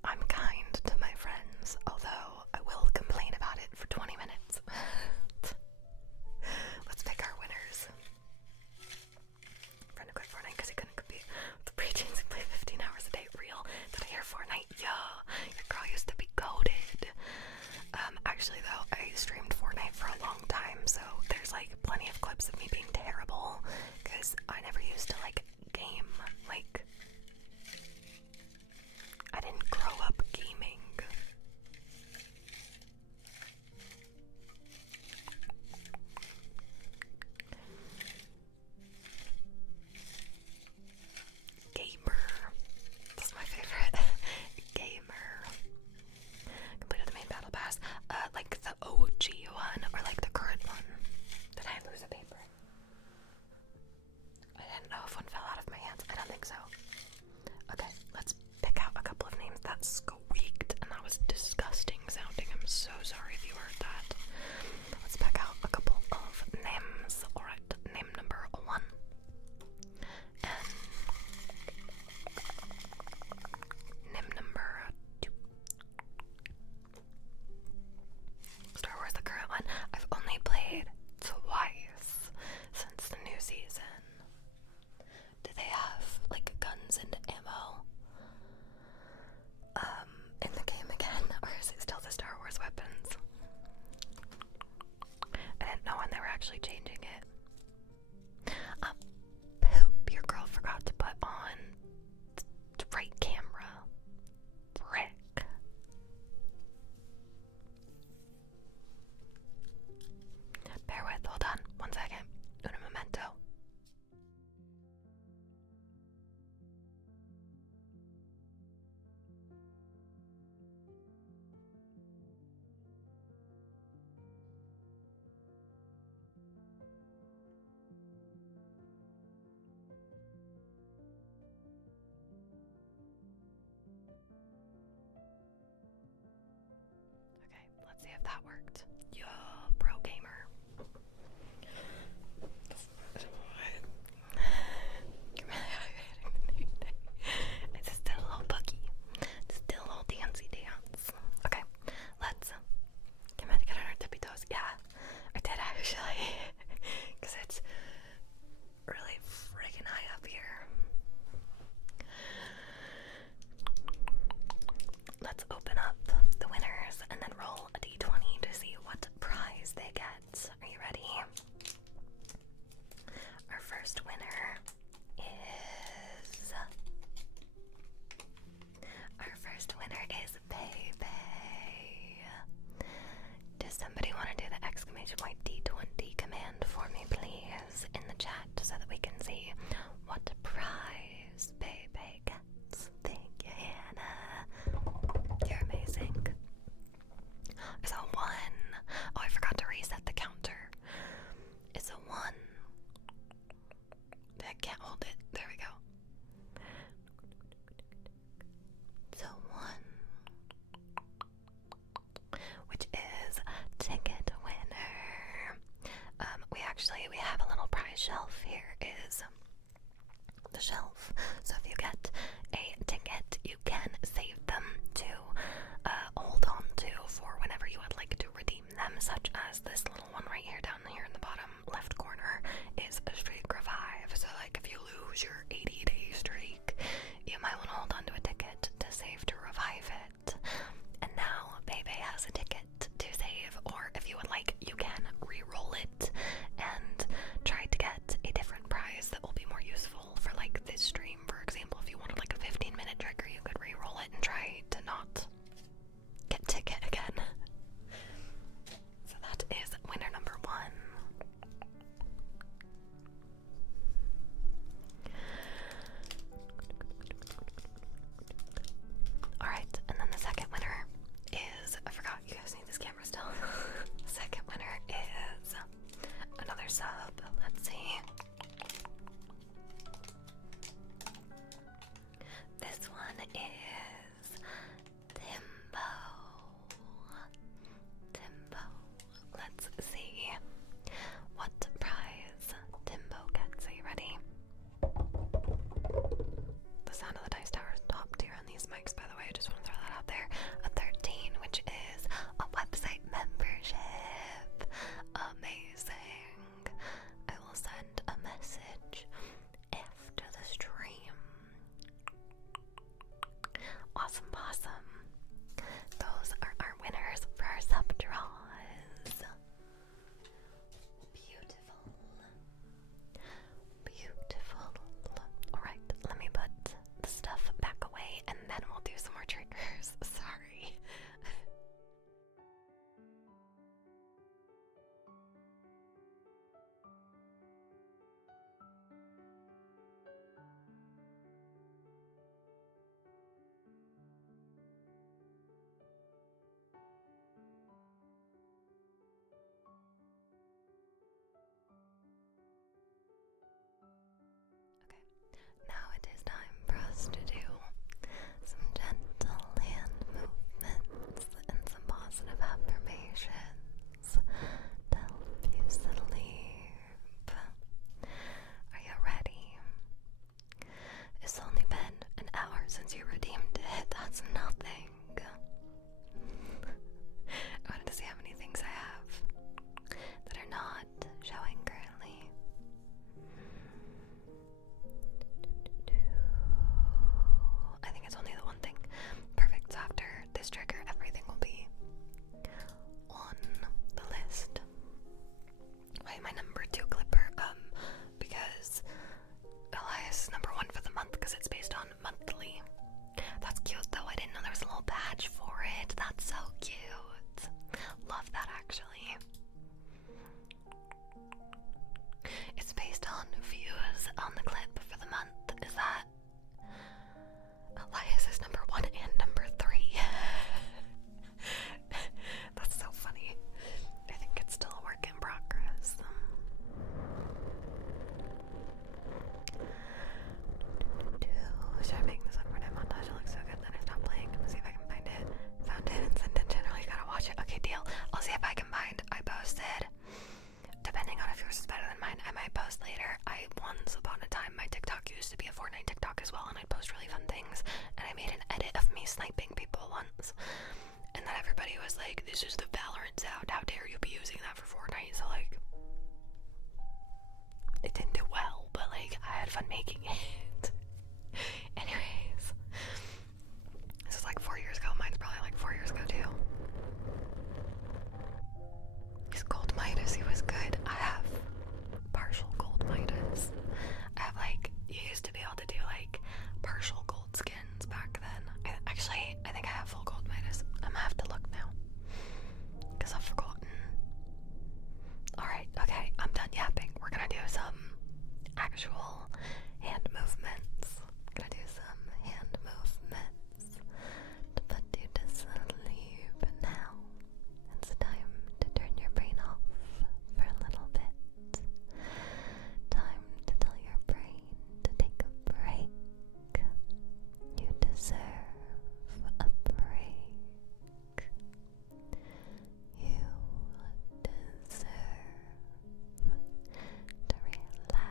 I'm kind to my friends, although I will complain about it for 20 minutes. Let's pick our winners. Friend quit Fortnite because he couldn't compete with the preteens who play 15 hours a day. Real? Did I hear Fortnite? Yeah, your girl used to be goated. Actually though, I streamed Fortnite Fortnite for a long time, so there's like plenty of clips of me being terrible because I never used to like game. Like, I didn't grow up gaming. Gamer. That's my favorite. Gamer. Completed the main battle pass. Like the OG one or like the current one. Did I lose a paper? I didn't know if one fell out of my hands. I don't think so. Okay, let's pick out a couple of names that squeaked and that was disgusting sounding. I'm so sorry if you heard that. Let's pick out a couple of names. Alright, name number 1. And name number 2. Star Wars, the current one. I've only played twice since the new season. Do they have like guns and ammo? was like, this is the Valorant sound, how dare you be using that for Fortnite? So like, it didn't do well, but like, I had fun making it. Anyways, this is like 4 years ago. Mine's probably like 4 years ago too. He's gold Midas, he was good. I have partial gold Midas. I have like, you used to be able to do like partial gold skins back then. Actually, I think I have full gold Midas. I'm gonna have to look now, because I've forgotten. Alright, okay, I'm done yapping. We're gonna do some actual hand movements. I'm gonna do some hand movements to put you to sleep now. It's time to turn your brain off for a little bit. Time to tell your brain to take a break. You deserve a break. You deserve to relax.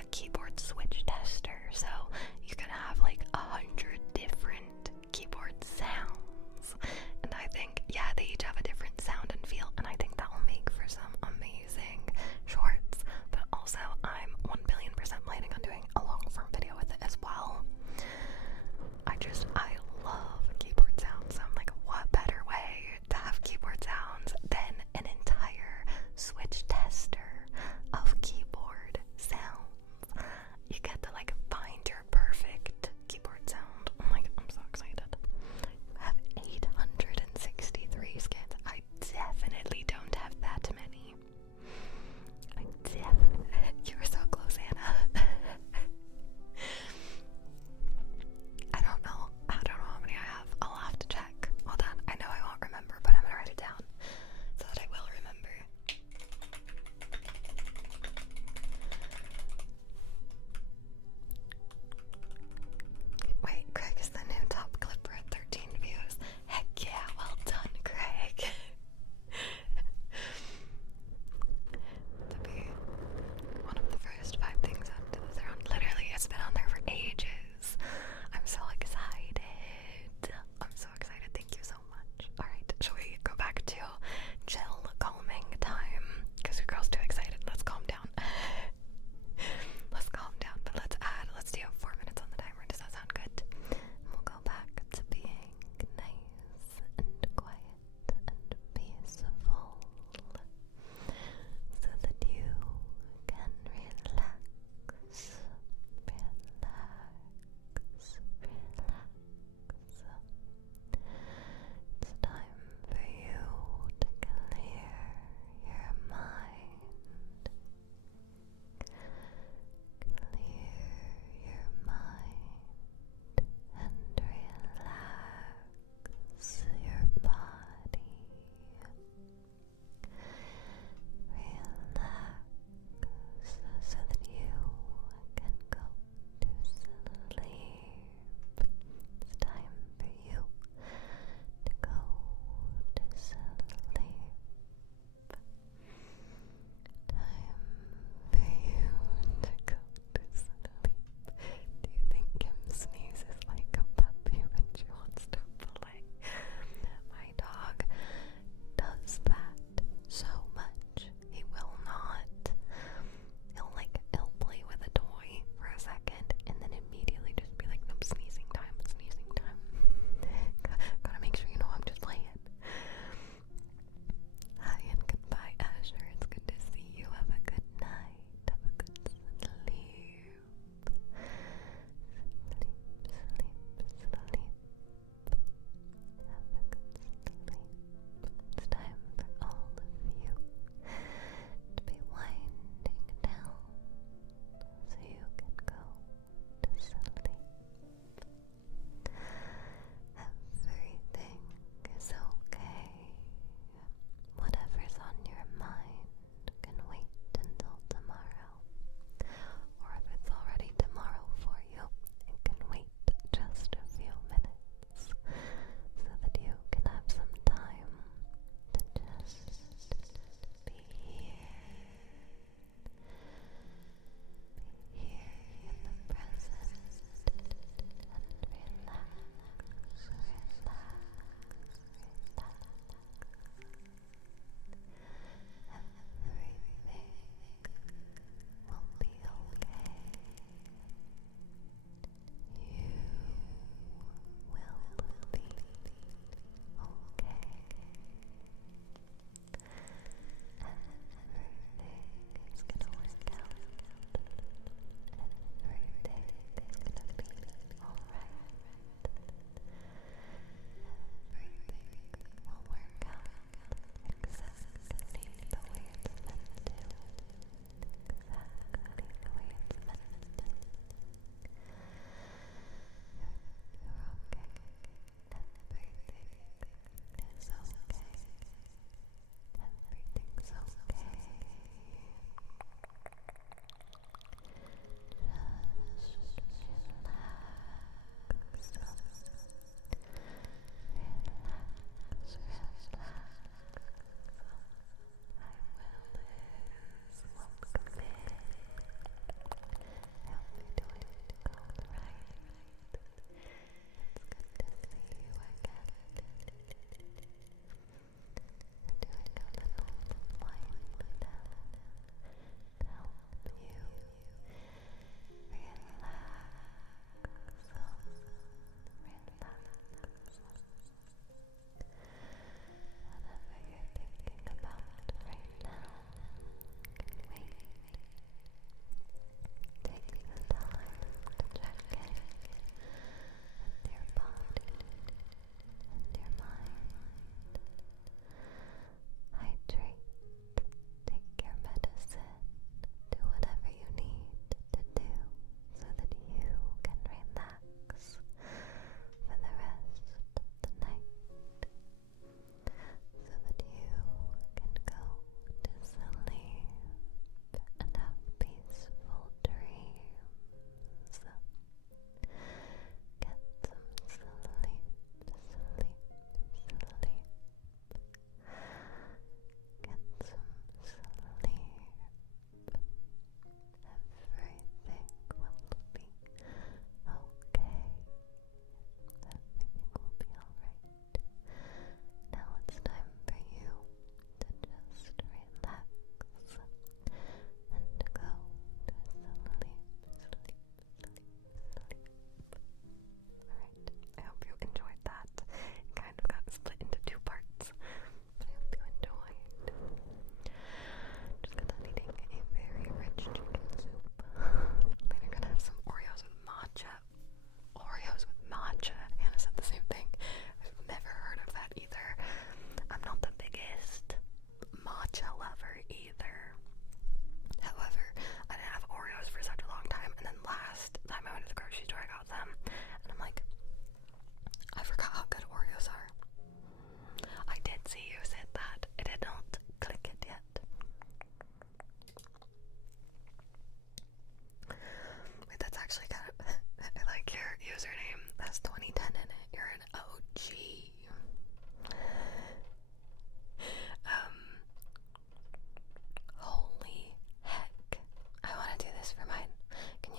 a keyboard switch tester, so you can have like 100 different keyboard sounds. And I think, yeah, they each have a different sound and feel, and I think that will make for some amazing shorts. But also, I'm 1,000,000,000% planning on doing a long form video with it as well. I love keyboard sounds, so I'm like, what better way to have keyboard sounds than an entire switch tester of keyboard sounds? You get to like find your perfect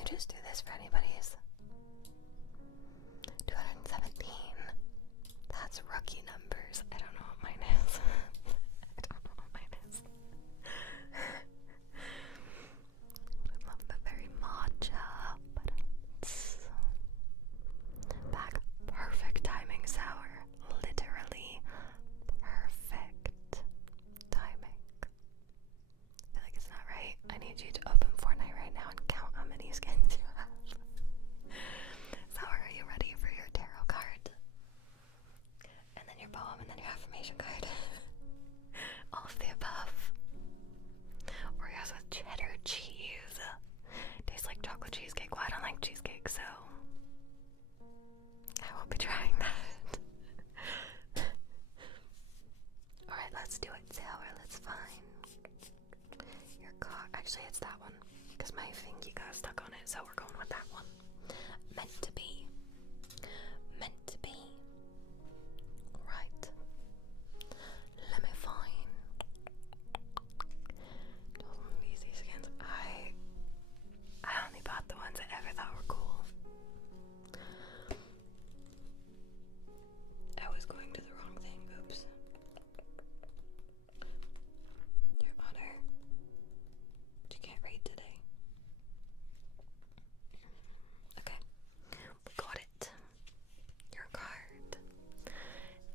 just do this for anybody's. 217. That's rookie numbers. I don't know what mine is. I don't know what mine is. I love the very matcha, but it's back. Perfect timing, sour. Literally perfect timing. I feel like it's not right. I need you to open Fortnite right now and count how many skins you have. Sour, are you ready for your tarot card? And then your poem, and then your affirmation card. All of the above. Oreos with cheddar cheese. Tastes like chocolate cheesecake. Well, I don't like cheesecake, so I won't be trying that. Alright, let's do it, Sour. Let's find your card. Actually, it's that one, because my fingy got stuck on it, so we're going with that one. Meant to be. Meant to be. Right. Let me find those easy skins. I only bought the ones I ever thought were cool. I was going to the wrong thing. Oops. Your Honor, but you can't read today. Okay, we got it. Your card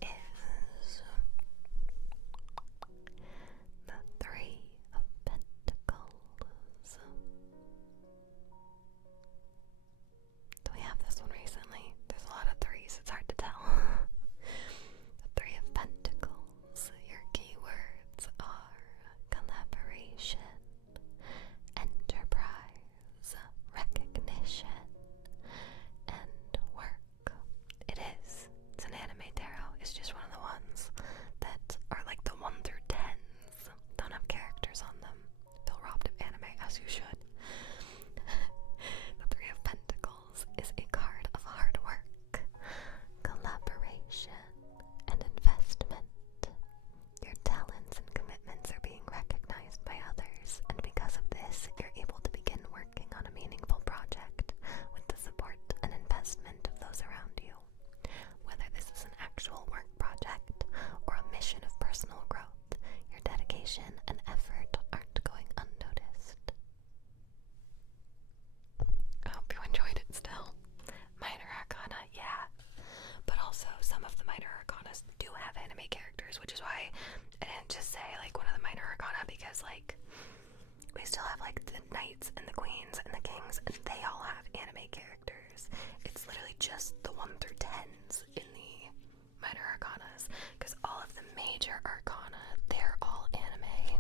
is the Three of Pentacles. Do we have this one recently? There's a lot of threes, it's hard to tell. The Three of Pentacles. Your keywords are collaboration, enterprise, recognition, and work. It is. It's an anime tarot. It's just one of the ones that are like the 1 through 10s. Don't have characters on them. Feel robbed of anime, as you should. The Three of Pentacles is a card of hard work, collaboration, and investment. Your talents and commitments are being recognized by others, and because of this, you're able to begin working on a meaningful project with the support and investment of those around you. Whether this is an actual work project or a mission of personal growth, your dedication and effort aren't going unnoticed. I hope you enjoyed it still. Minor Arcana, yeah. But also, some of the Minor Arcanas do have anime characters, which is why I didn't just say, like, one of the Minor Arcana, because, like, we still have, like, the Knights and the Queens and the Kings, and they all have anime characters. It's literally just the 1 through 10s in the Minor Arcanas, because all of the major Arcana, they're all anime.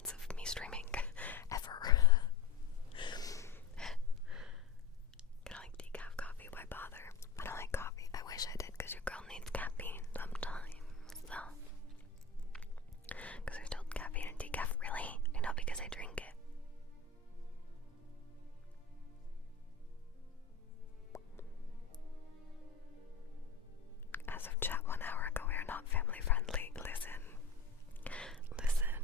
months of me streaming ever. Can I like decaf coffee? Why bother? I don't like coffee. I wish I did, because your girl needs caffeine sometimes. So, because there's still caffeine in decaf, really? I know, because I drink it. As of chat 1 hour ago, we are not family friendly. Listen. Listen.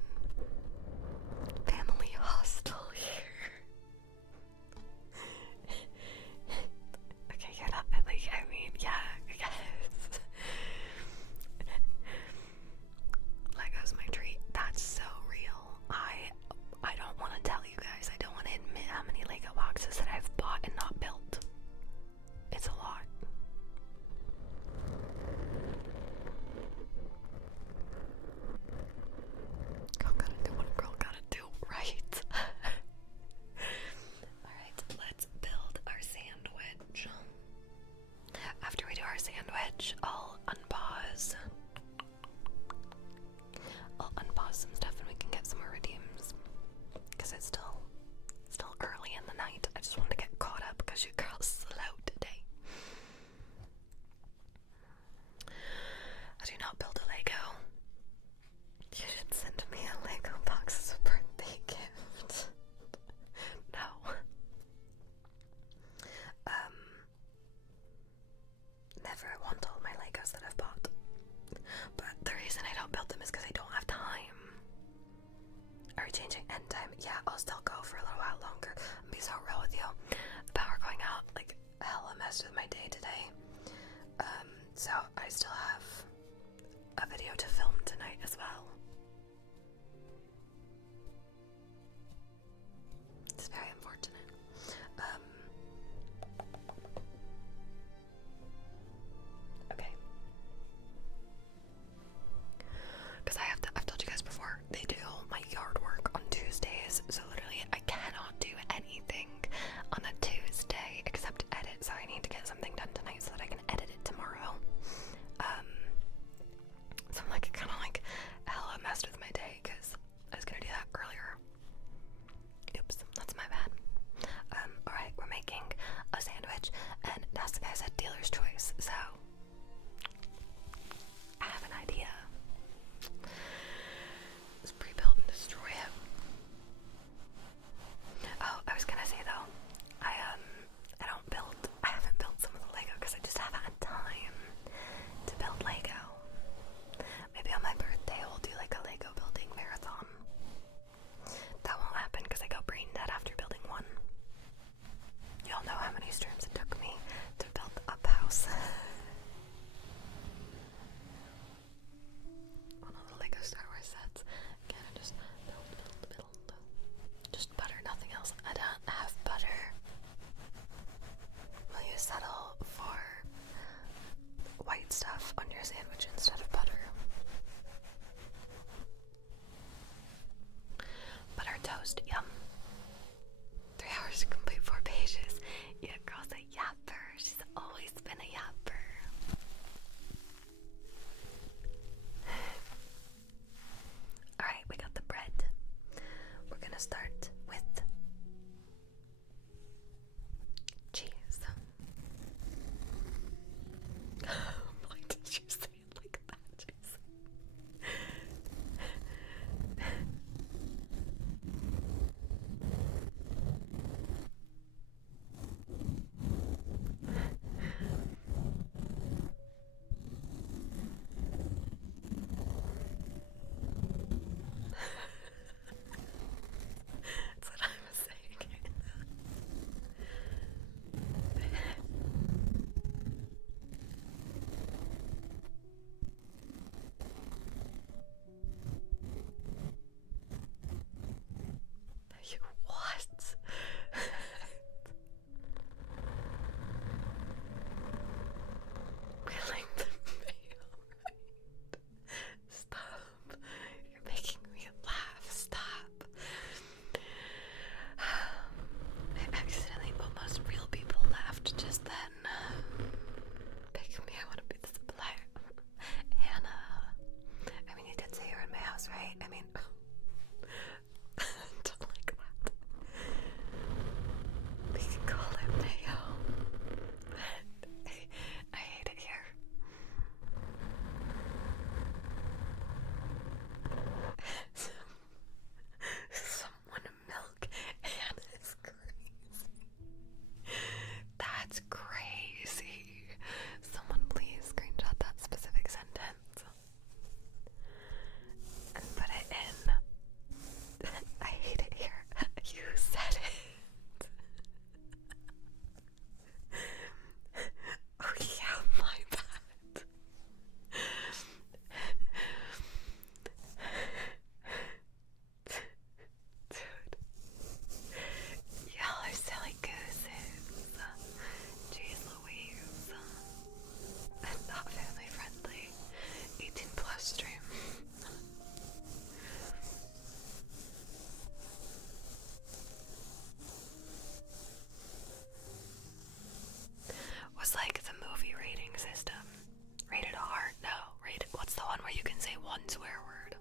swear word.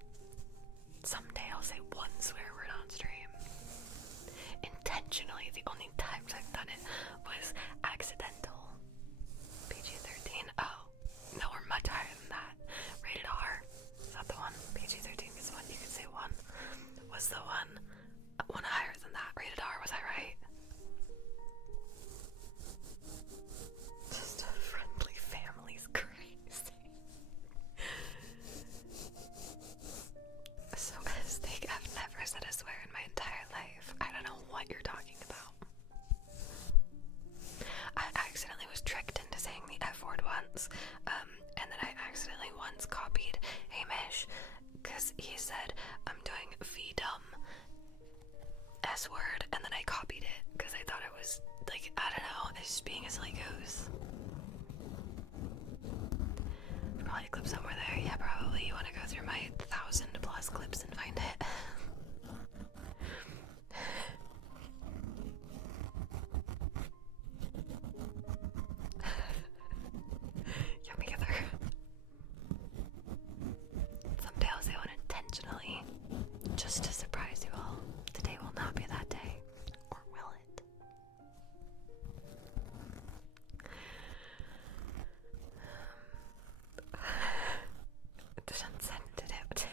Someday I'll say one swear word on stream. Intentionally, the only times I've done it was accidental. PG-13. Oh, no, we're much higher than that. Rated R. Is that the one? PG-13 is the one you could say one. Was the one higher than that? Rated R, was I right? Just a friendly family's crazy. So, Aztec, I've never said a swear in my entire life. I don't know what you're talking about. I accidentally was tricked into saying the F word once, and then I accidentally once copied Hamish, because he said, I'm doing V-dumb S word, and then I copied it, because I thought it was, like, I don't know, it's just being a silly goose. Probably a clip somewhere there. Yeah, probably. You want to go through my 1,000+ clips and find it. Yummy other. Someday I'll say one intentionally, just to surprise you all. Today will not be that day. Or will it? Didn't send it out.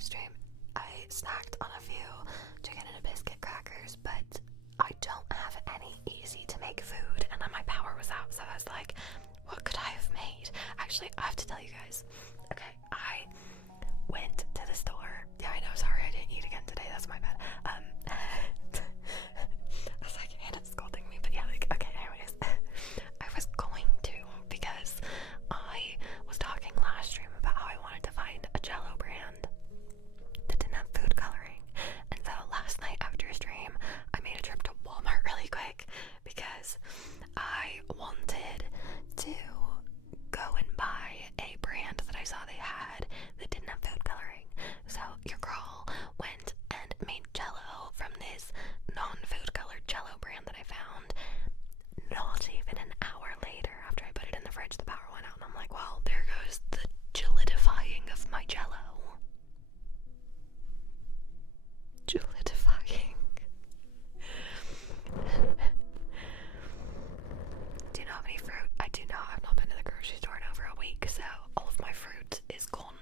live stream, I snacked on a few chicken and a biscuit crackers, but I don't have any easy to make food, and then my power was out, so I was like, what could I have made? Actually, I have to tell you guys. Okay, I went to the store. Yeah, I know, sorry, I didn't eat again today, that's my bad. I was like, Hannah's scolding me, but yeah, like, okay, anyways. I was going to, because I was talking last stream about how I wanted to find a Jell-O brand that didn't have food coloring, and so last night after stream, I made a trip to Walmart really quick, because I wanted to go and buy a brand that I saw they had that didn't have food coloring. So your girl went and made Jell-O from this non-food colored Jell-O brand that I found. Not even an hour later, after I put it in the fridge, the power went out, and I'm like, well, there goes the gelidifying of my Jell-O. Gelidifying. Do you know how many fruit? I do not. I've not been to the grocery store in over a week, so all of my fruit is gone.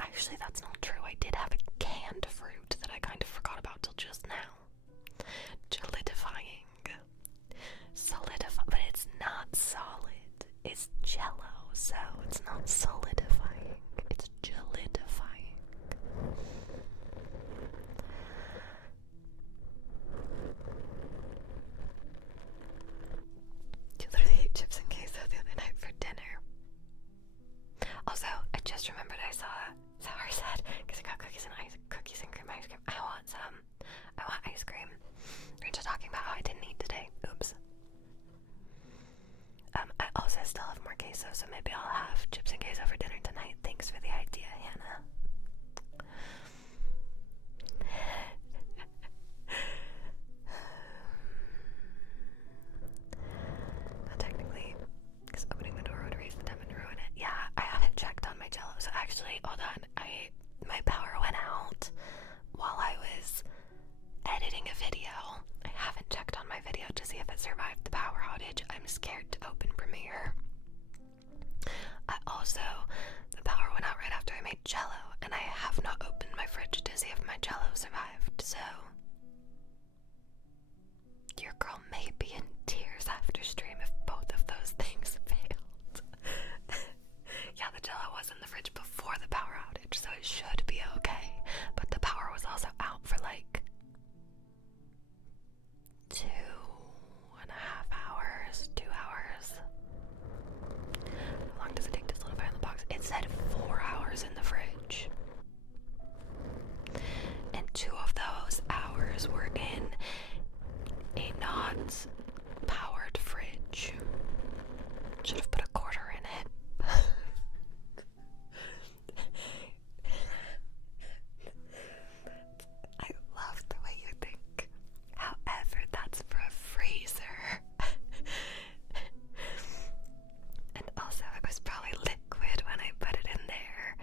Actually, that's not true. I did have a canned fruit that I kind of forgot about till just now. Gelidifying. Solidify, but it's not solid. It's Jell-O, so it's not solidifying. It's gelidifying. You literally ate chips and queso the other night for dinner. Also, I just remembered I saw Sour said, because I got cookies and cream ice cream. I want ice cream. We're just talking about how I didn't eat today. Oops. I also still have more queso, so maybe I'll have chips and queso for dinner tonight. Thanks for the idea, Hannah. Not technically, because opening the door would raise the temp and ruin it. Yeah, I haven't checked on my Jell-O, so actually, hold on. My power went out while I was editing a video. I haven't checked on my video to see if it survived the power outage. I'm scared to open Premiere. The power went out right after I made Jell-O, and I have not opened my fridge to see if my Jell-O survived, so your girl may be in tears after stream if both of those things failed. Yeah, the Jell-O was in the fridge before the power outage, so it should be okay, but the power was also out for like 2.5 hours, 2 hours. How long does it take to solidify in the box? It said 4 hours in the fridge. And 2 of those hours were in a not powered fridge. Should have put a quarter in it. I love the way you think. However, that's for a freezer. And also, it was probably liquid when I put it in there.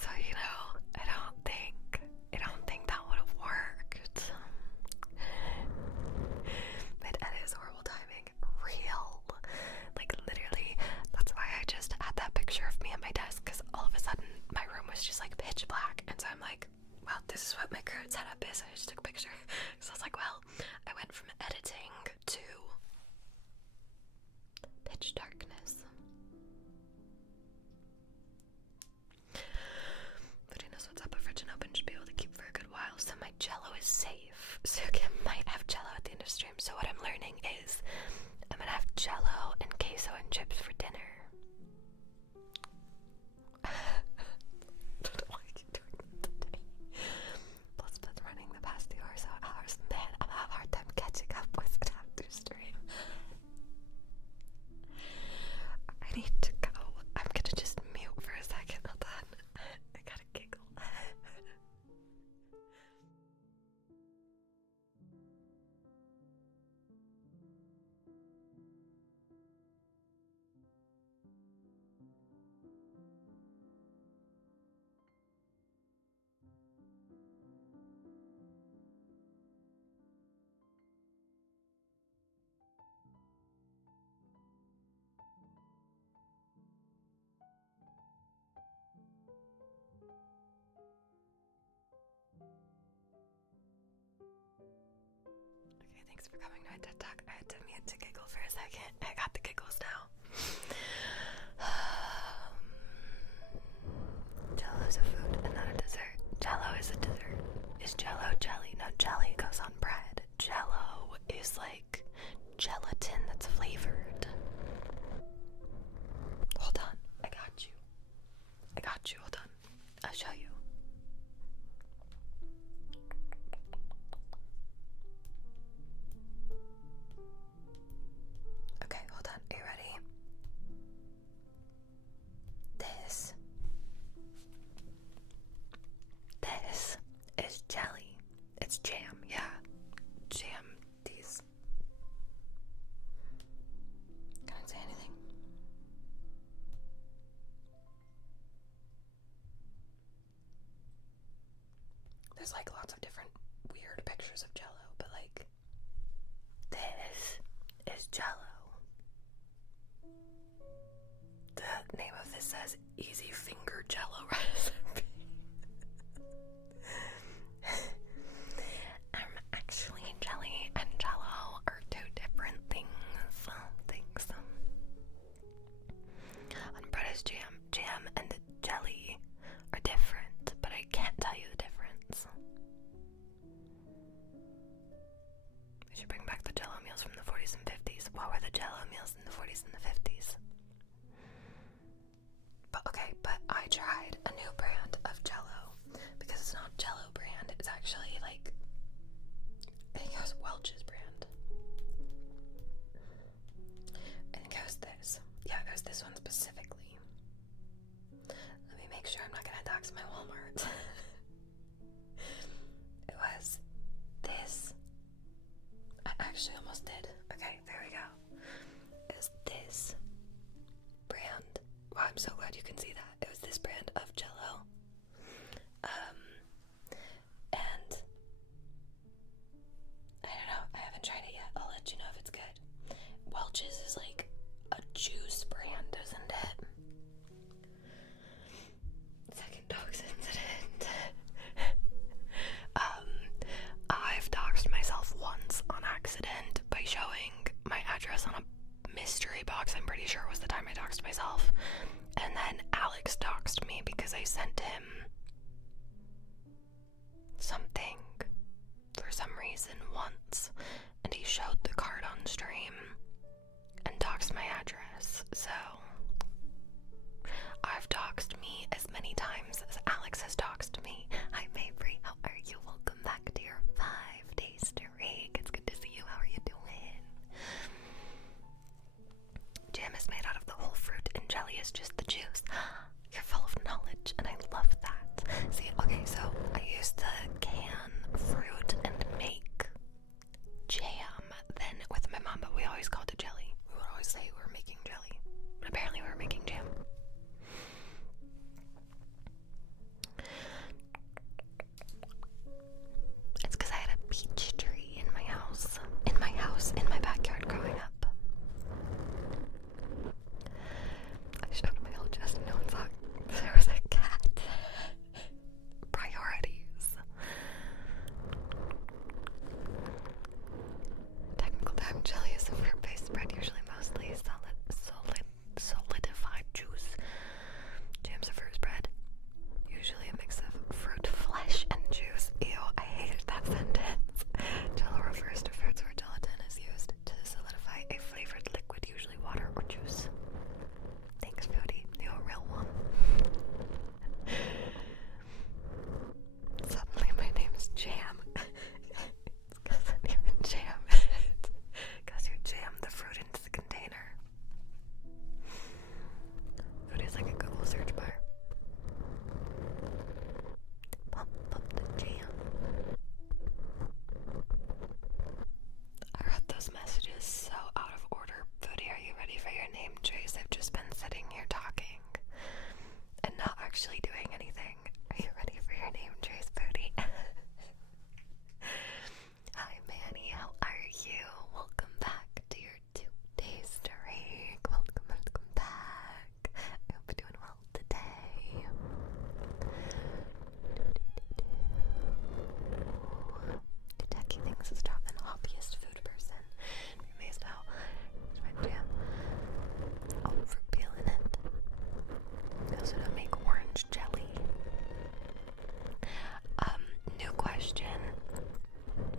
So, you know, I don't think that would have worked. But it is horrible timing. Real. Like, literally, that's why I just had that picture of me at my desk, because all of a sudden, my room was just like pitch black. And so I'm like, well, this is what my current setup is. I just took a picture. So I was like, well, I went from editing to pitch darkness. But who knows what's up? A fridge and open should be able to keep for a good while, so my Jell-O is safe. So I might have Jell-O at the end of stream. So what I'm learning is I'm gonna have Jell-O and queso and chips for dinner. I don't know why I keep doing that today. Plus, been running the past 2 or so hours, and then I'll have a hard time catching up with it after stream. for coming to my TED Talk. I had to mute to giggle for a second. I got the giggles now. Jello is a food and not a dessert. Jello is a dessert. Is Jello jelly? No, jelly goes on bread. Jello is like gelatin that's flavored. Hold on, I got you. Hold on. I'll show you. Okay, hold on. Are you ready? This is jelly. It's jam, yeah. Jam. These. Can I say anything? There's like lots of different weird pictures of Jello, but like this is Jello. The name of this says Easy Finger Jello Recipe. Actually, jelly and Jello are two different things. On bread is jam. Jam and jelly are different, but I can't tell you the difference. We should bring back the Jello meals from the 40s and 50s. What were the Jello meals in the 40s and the 50s? But okay, but I tried a new brand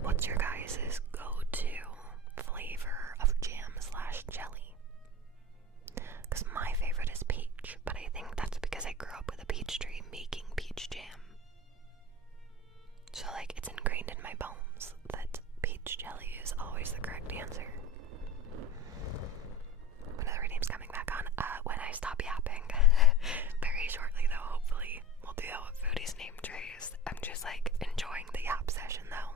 what's your guys' go-to flavor of jam slash jelly? Because my favorite is peach, but I think that's because I grew up with a peach tree making peach jam. So like it's ingrained in my bones that peach jelly is always the correct answer. Another name's coming back on when I stop yapping. Very shortly though, hopefully. We'll do that with Foodie's name trays. I'm just like enjoying the yap session though.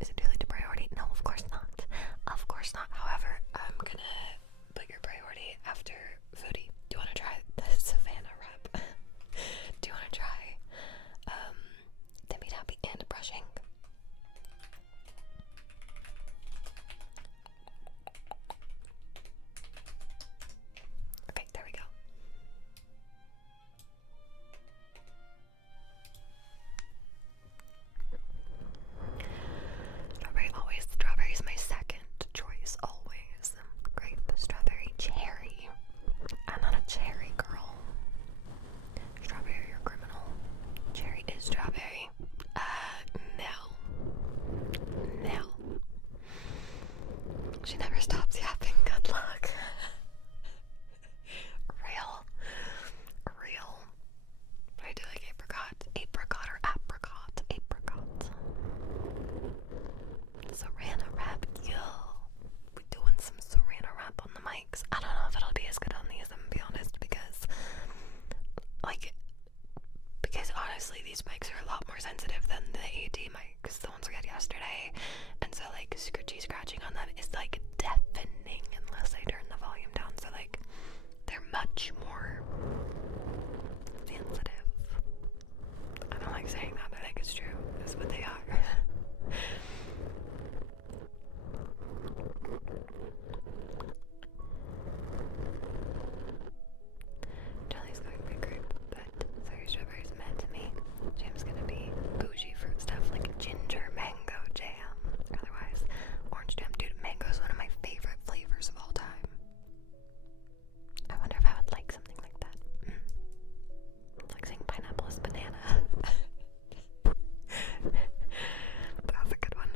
Is it too late to priority? No, of course not. Of course not. However, I'm gonna put your priority after Foodie. Do you wanna try the Savannah rep? Do you wanna try Tippy Tappy and brushing? Okay, there we go. Strawberry always. Strawberry's my second choice, always. Grape, strawberry, cherry. I'm not a cherry girl. Strawberry, you're criminal. Cherry is strawberry. No. No. She never stops yapping. Good luck. Real. But I do like apricot. Apricot or apricot. Apricot. Saranna wrap. Yo. We're doing some saranna wrap on the mics. I don't know if it'll be as good on these, I'm gonna be honest, because honestly these mics are a lot more sensitive than the AD mics, the ones we had yesterday, and so like scratching on them is like deafening unless I turn the volume down, so like they're much more sensitive. I don't like saying that, I think it's true. That's what they are. Jelly's going to be great, but sorry, strawberries meant to me. Jam's gonna be bougie fruit stuff like ginger mango jam. Otherwise, orange jam. Dude, mango is one of my favorite flavors of all time. I wonder if I would like something like that. It's like saying pineapple is banana. That was a good one.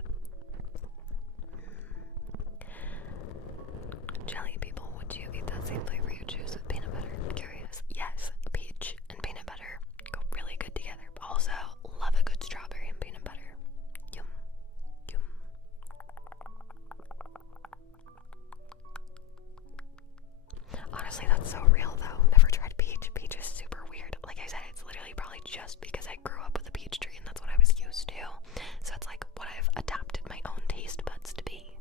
Jelly people, would you eat that same flavor you choose with peanut butter? Curious. Yes, peach and peanut butter go really good together. Also, love a good strawberry and peanut butter. Yum. Yum. Honestly, that's so real though. Never tried peach. Peach is super weird. Like I said, it's literally probably just because I grew up with a peach tree and that's what I was used to. So it's like what I've adapted my own taste buds to be.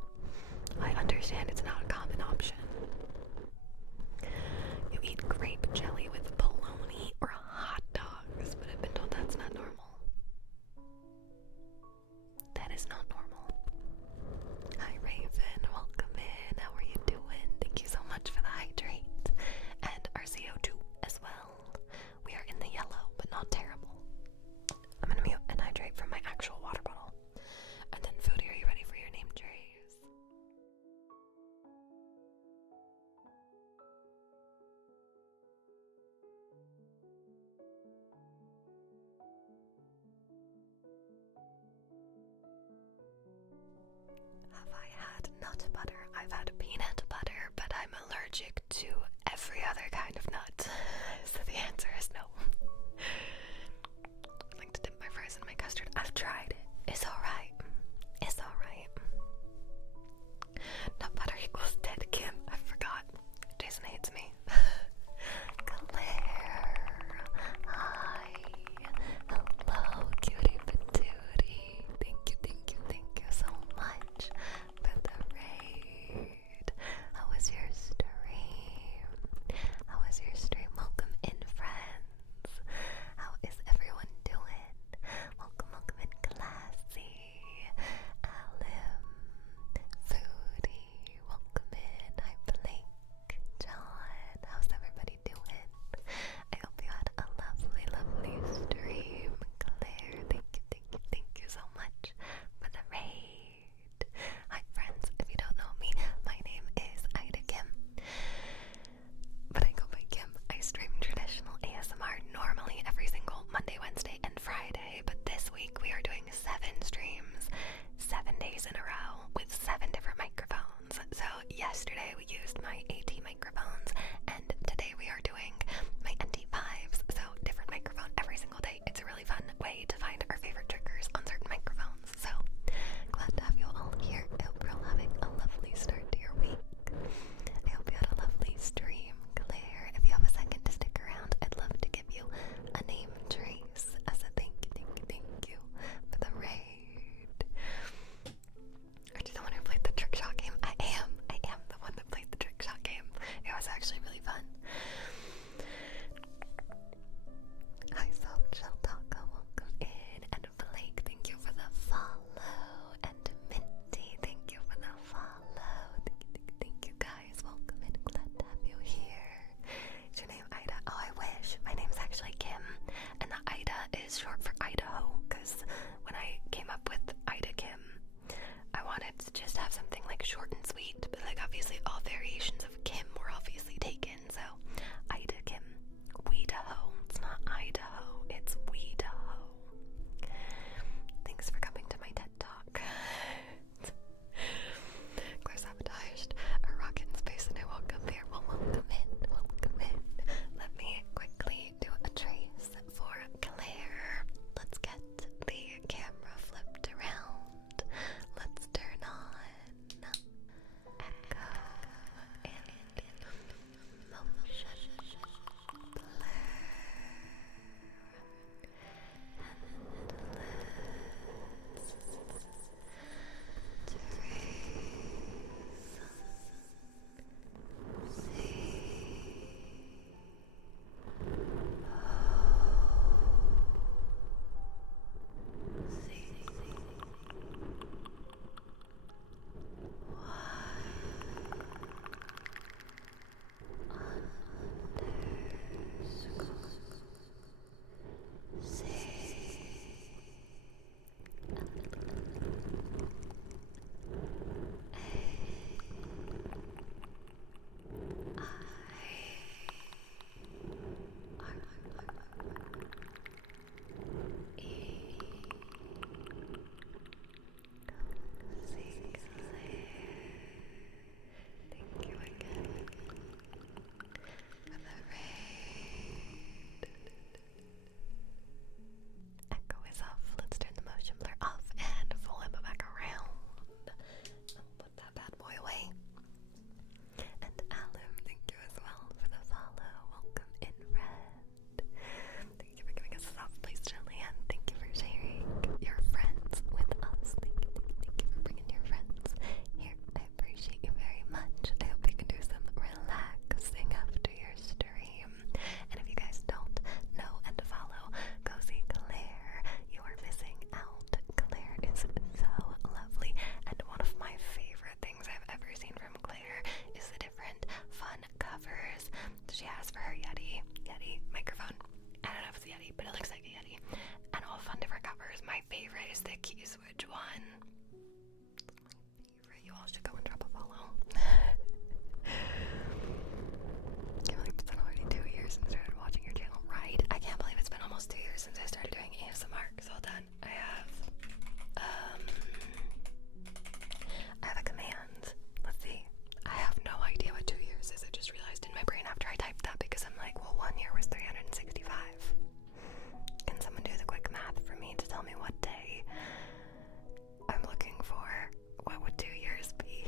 I understand it's not a common option. You eat grape jelly with bologna or hot dogs, but I've been told that's not normal. That is not normal. Hi Raven, welcome in. How are you doing? Thank you so much for the hydrate. And our CO2 as well. We are in the yellow, but not terrible. I'm gonna mute and hydrate from my actual water bottle. And then Foodie, are you ready for your name trays? Have I had nut butter? I've had peanut butter, but I'm allergic to every other kind of nut. So the answer is no. I like to dip my fries in my custard. I've tried it. It's alright. It's alright. Nut butter equals dead Kim. I forgot. Jason hates me. Claire. Hi. Hello, cutie patootie. Thank you so much for the raid. How was your stream? Welcome in, friends. basic keys, which one? You all should go and drop a follow. Can't believe it's been already 2 years since I started watching your channel, right? I can't believe it's been almost 2 years since I started doing ASMR. So done. I have a command. Let's see. I have no idea what 2 years is. I just realized in my brain after I typed that because I'm like, well, 1 year was 365. Can someone do the quick math for me to tell me what day I'm looking for? What would 2 years be?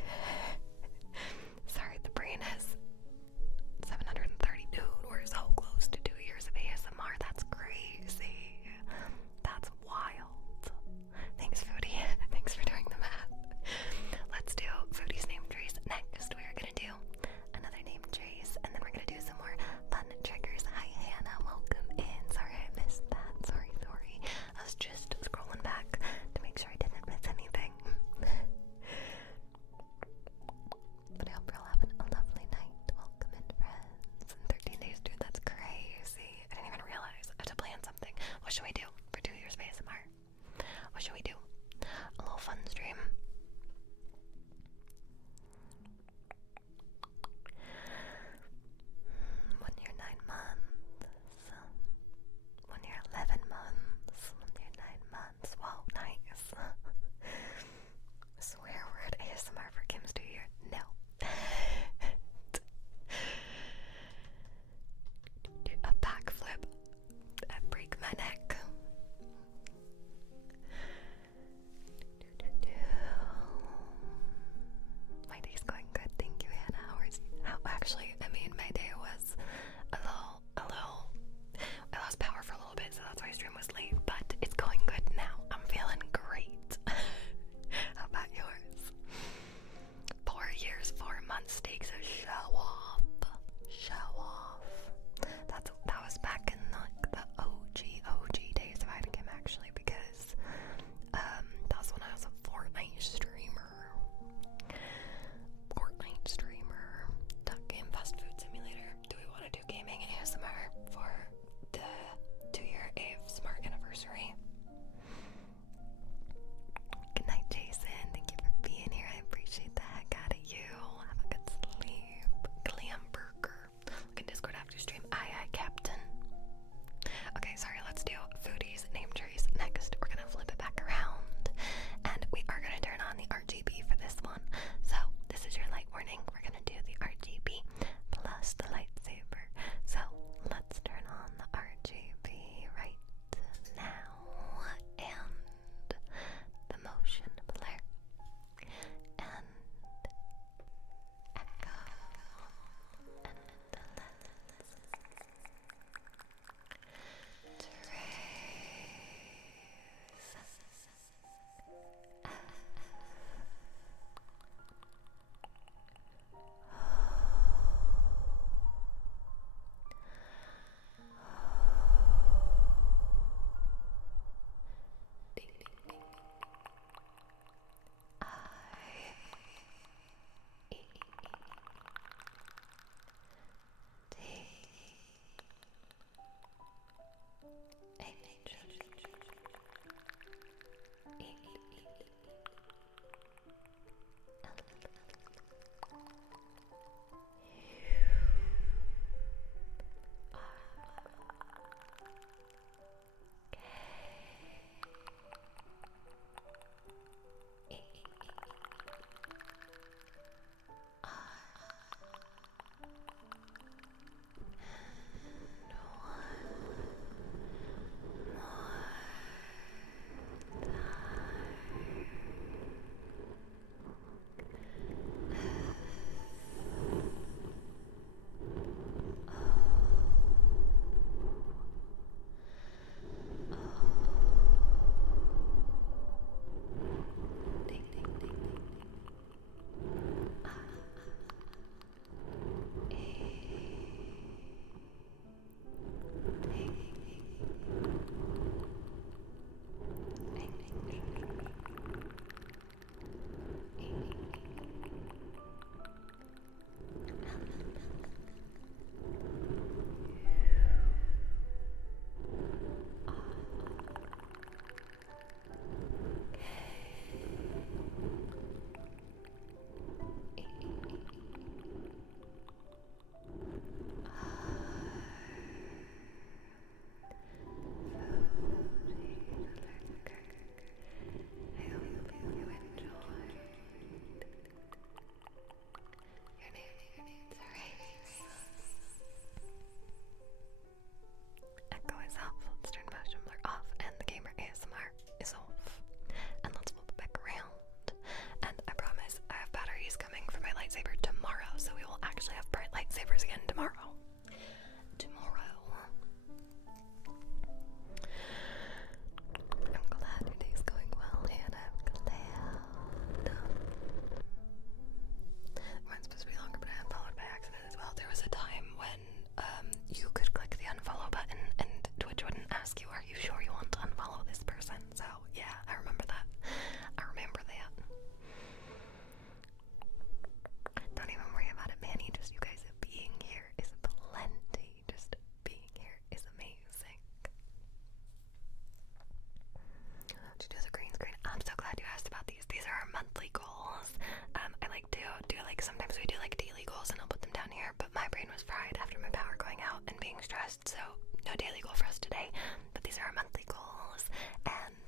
like to do like, sometimes we do like daily goals and I'll put them down here, but my brain was fried after my power going out and being stressed, so no daily goal for us today. But these are our monthly goals, and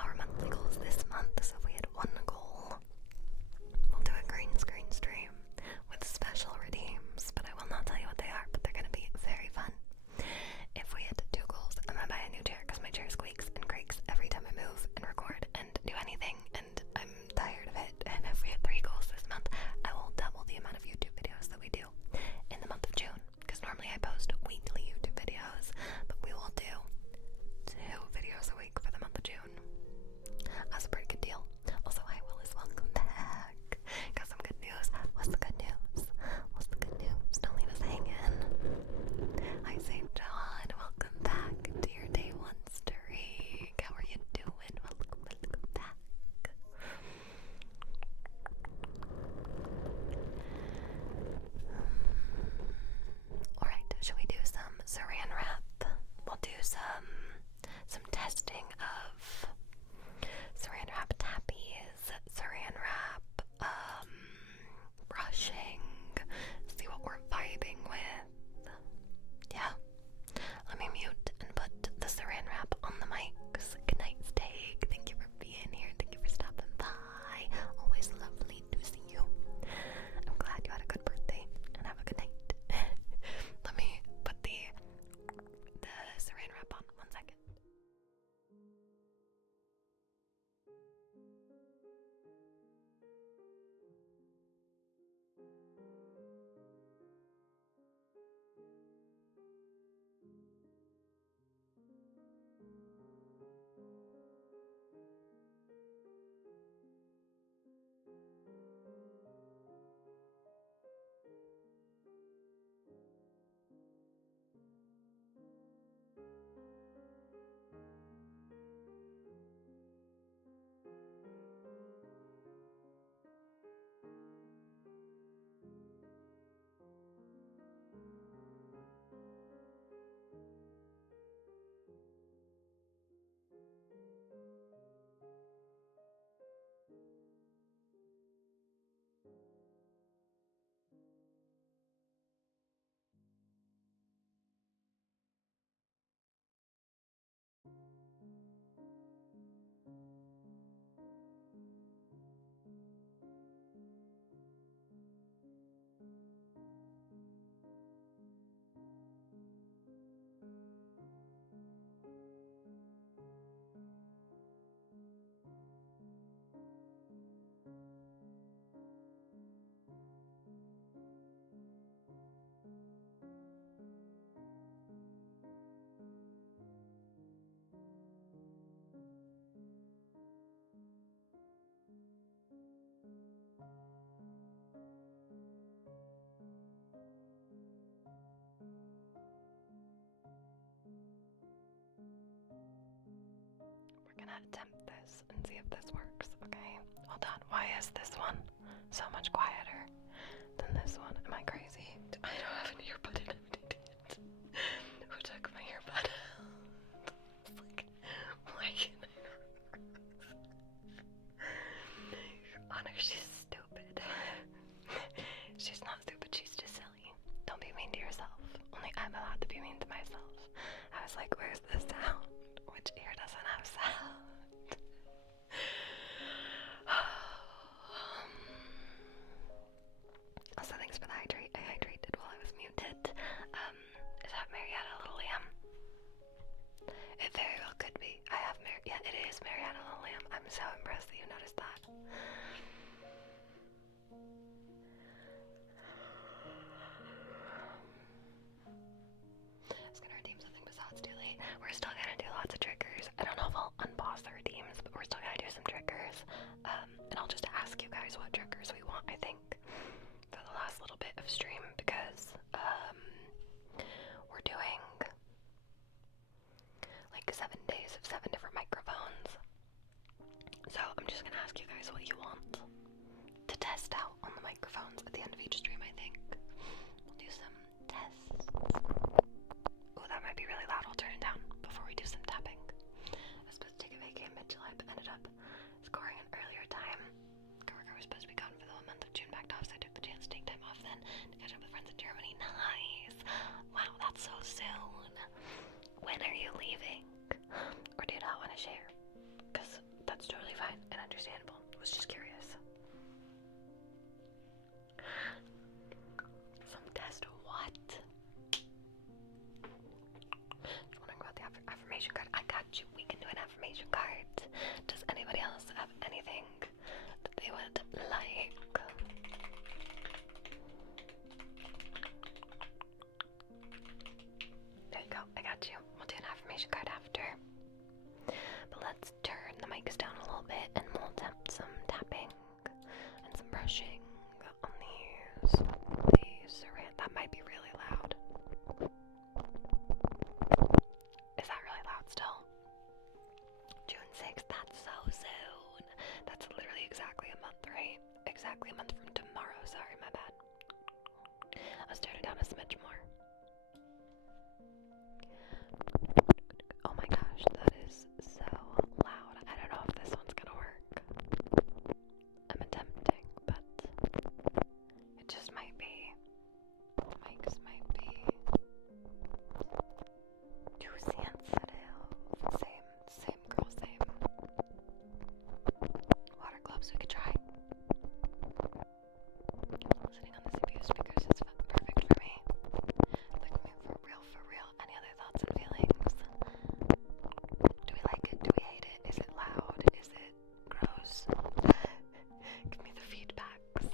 our monthly goals this month. So if we had one goal, we'll do a green screen stream with special redeems, but I will not tell you what they are, but they're gonna be very fun. If we had 2 goals, I'm gonna buy a new chair because my chair squeaks and creaks every time I move and record and do anything, and I'm tired of it. And if we had 3 goals this month, I will double the amount of YouTube videos that we do in the month of June, because normally I post weekly YouTube videos, but we will do 2 videos a week for the month of June. That's a pretty good deal. Also, hi Willis, welcome back. Got some good news. What's the good news? What's the good news? Don't leave us hanging. Hi St. John, welcome back to your day 1 streak. How are you doing? Welcome back. Alright, should we do some saran wrap? We'll do some testing of saran wrap tappies, saran wrap, brushing, see what we're vibing with. Yeah. Let me mute and put the saran wrap on the mics. Good night, Steak. Thank you for being here. Thank you for stopping by. Always lovely to see you. I'm glad you had a good birthday and have a good night. Let me put the saran wrap on. 1 second. We're gonna attempt this and see if this works, okay? Hold on, why is this one so much quieter than this one? Am I crazy? I don't have an earbud in, I'm an idiot. Who took my earbud? It's like, why can't I? Honor, she's stupid. She's not stupid, she's just silly. Don't be mean to yourself. Only I'm allowed to be mean to myself. I was like, where's the sound? Which ear doesn't have sound? Also, thanks for the hydrate. I hydrated while I was muted. Is that Marietta Little Lamb? It very well could be. Yeah, it is Marietta Little Lamb. I'm so impressed that you noticed that. I was gonna redeem something, but it's too late. We're still gonna do lots of triggers. I don't know if I'll unpause the redeems, but we're still gonna do some triggers. And I'll just ask you guys what triggers we want, I think, for the last little bit of stream, because we're doing like 7 days of 7 different microphones. So I'm just gonna ask you guys what you want to test out on the microphones at the end of each stream, I think. We'll do some tests. Oh, that might be really loud. I'll turn it down before we do some tapping. I was supposed to take a vacay in mid-July, but ended up scoring an earlier time person to catch up with friends in Germany. Nice. Wow, that's so soon. When are you leaving? Or do you not want to share? Because that's totally fine and understandable. I was just curious. Some test what? Wondering about the affirmation card. I got you. We can do an affirmation card. Does anybody else have anything that they would like? There you go. I got you. We'll do an affirmation card after. But let's turn the mics down a little bit and we'll attempt some tapping and some brushing on these around. That might be really loud. Is that really loud still? June 6th, that's so soon. That's literally exactly a month, right? Exactly a month from tomorrow. Sorry, my bad. Let's turn it down a smidge more. Oh my gosh, that is so loud. I don't know if this one's gonna work. I'm attempting, but it just might be. Mics might be too sensitive. Same girl, same. Water gloves we could try. Sitting on the CPU speakers is perfect for me. Like me for real. Any other thoughts and feelings? Do we like it? Do we hate it? Is it loud? Is it gross? Give me the feedbacks.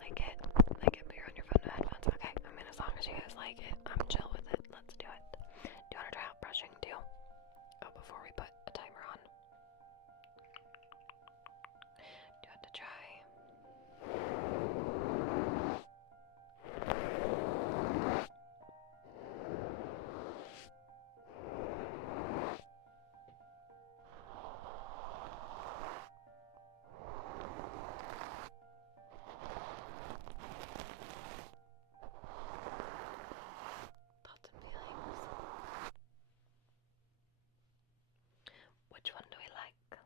Like it, but you're on your phone, no headphones. Okay, I mean, as long as you guys like it, I'm chill with it. Let's do it. Do you want to try out brushing too? Oh, before we put a timer on. Do you want to try? Thoughts and feelings. Which one do we like?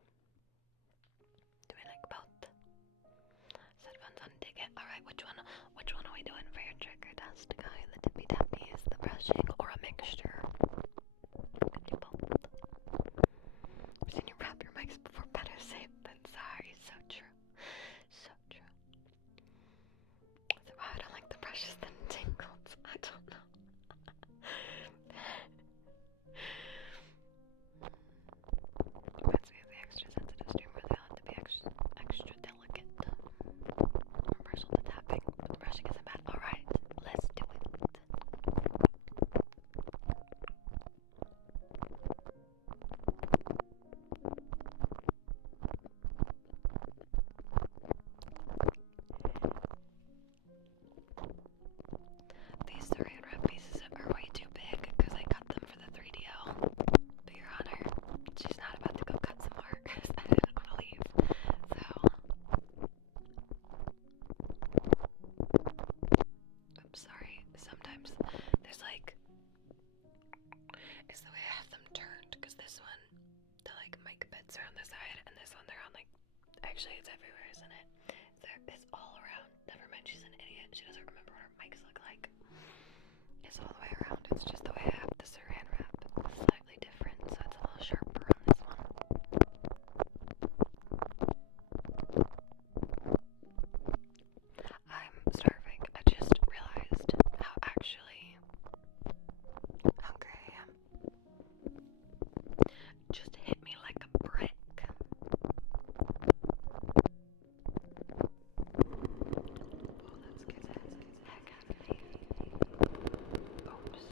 Do we like both? Headphones on, dig it. Alright, which one are we doing for your trigger test, guy? The tippy tappies, the brushing, or a mixture? Could do both. I've seen you wrap your mics before. Better safe than sorry. So true. So true. So why I don't like the brushes than tingles? I don't know. Reminds me of the extra sensitive stream where they all have to be extra delicate. Reversal to tapping, but the brushing isn't bad. Alright, let's do it. These saran wrap pieces are way too big because I cut them for the 3DL. But Your Honor, she's not about to go cut some more because I didn't want to leave. So, I'm sorry. Sometimes there's like, it's the way I have them turned because this one, the like mic bits are on the side and this one they're on like, actually it's everywhere, isn't it? It's all around. Never mind, she's an idiot. She doesn't remember what her mics look like. It's all the way around. It's just the way I have the saran wrap. It's slightly different, so it's a little sharper on this one. I'm starving. I just realized how actually hungry I am. Just hit me like a brick. Oh, that's good. Heck out of me. Oops.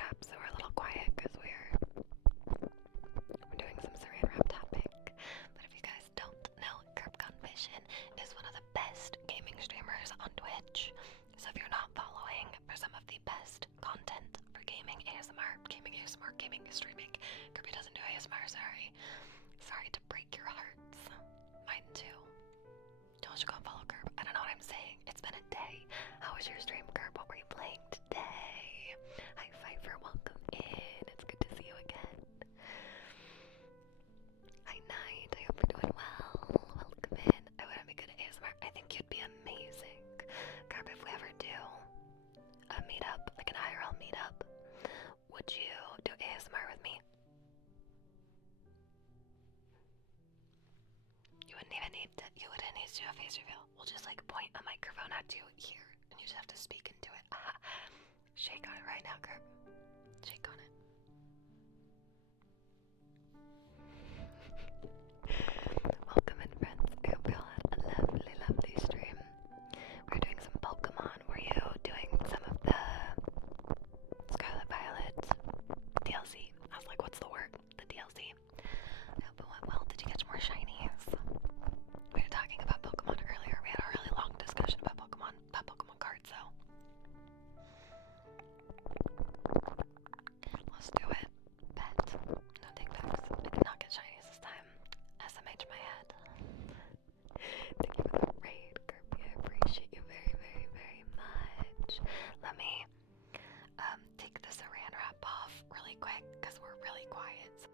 wrap, so we're a little quiet because we're doing some saran wrap tapping. But if you guys don't know, Vision is one of the best gaming streamers on Twitch. So if you're not following for some of the best content for gaming ASMR, gaming streaming, Kirby doesn't do ASMR, sorry. Sorry to break your hearts. Mine too. Don't you go and follow Kirby. I don't know what I'm saying. It's been a day. How was your stream, Kirby? What were you playing today? Hi Pfeiffer, welcome in. It's good to see you again. Hi Night, I hope you're doing well. Welcome in. I wouldn't be good at ASMR. I think you'd be amazing. Kirby, if we ever do a meetup, like an IRL meetup, would you do ASMR with me? You wouldn't even need to, you wouldn't need to do a face reveal. We'll just like point a microphone at you here, and you just have to speak into it. Shake on it right now, Kirby. Shake on it. Welcome in, friends. I hope you all had a lovely, lovely stream. We were doing some Pokemon. Were you doing some of the Scarlet Violet DLC? I was like, what's the word? The DLC. I hope it went well. Did you catch more shinies? We were talking about Pokemon earlier. We had a really long discussion about Pokemon cards, though. Let's do it. Bet. No take backs. I did not get shinies this time. SMH my head. Thank you for the raid, Kirby. I appreciate you very, very, very much. Let me take the saran wrap off really quick because we're really quiet. So,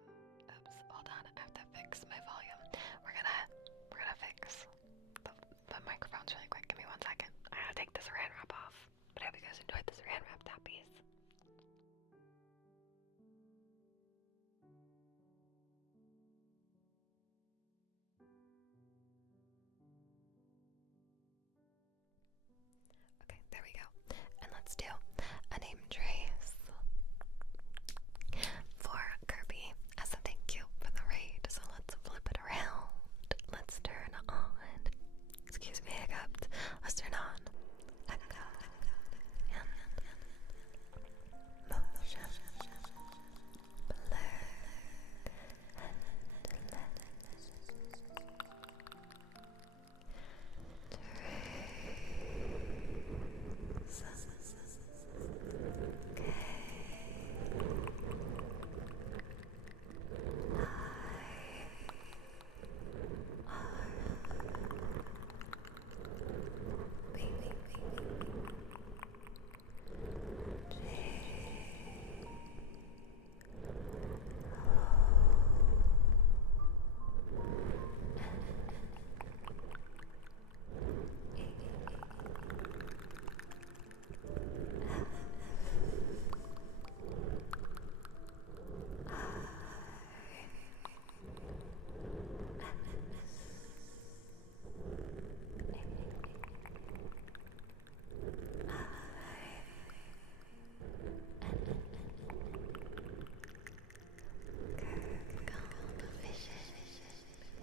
oops, hold on. I have to fix my volume. We're gonna fix the microphones really quick. Give me 1 second. I gotta take the saran wrap off. But I hope you guys enjoyed the saran wrap tappies. Okay, there we go. And let's do a name trace for Kirby as a thank you for the raid. So let's flip it around. Let's turn on. Excuse me, I got. Let's turn on. Motion. Blur.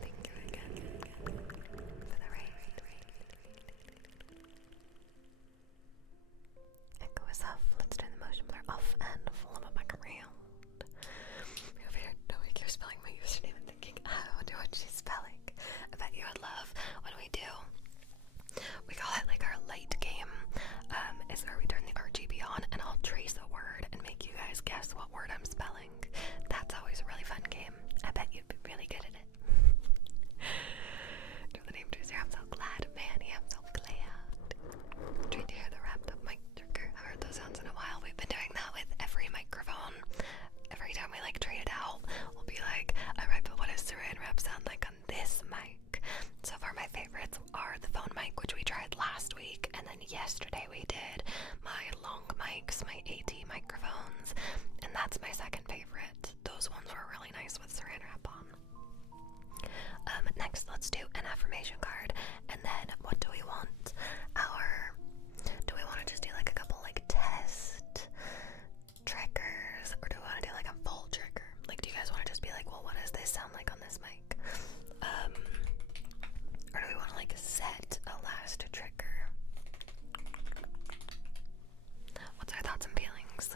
Thank you again for the raid. Echo is off. Let's turn the motion blur off and follow it back around. Over here, nobody cares spelling my username and thinking, I wonder what she's spelling. I bet you would love when we do. We call it like our late game. Is where we turn the RGB on and I'll trace a word and make you guys guess what word I'm spelling. That's always a really fun game. I bet you'd be really good at it. Do the name tracer. I'm so glad, Manny. I'm so glad. Trying to hear the wrapped up mic trigger. I haven't heard those sounds in a while. We've been doing that with every microphone. Every time we like trade it out, we'll be like, alright, but what does saran wrap sound like on this mic? So far my favorites are the phone mic, which we tried last week, and then yesterday we did my long mics, my AT microphones, and that's my second favorite. Those ones were really nice with saran wrap on. Next, let's do an affirmation card, and then what do we want? Do we want to just do like a couple like test triggers, or do we want to do like a full trigger? Like, do you guys want to just be like, well, what does this sound like on this mic? Or do we want to like set a last trigger? What's our thoughts and feelings?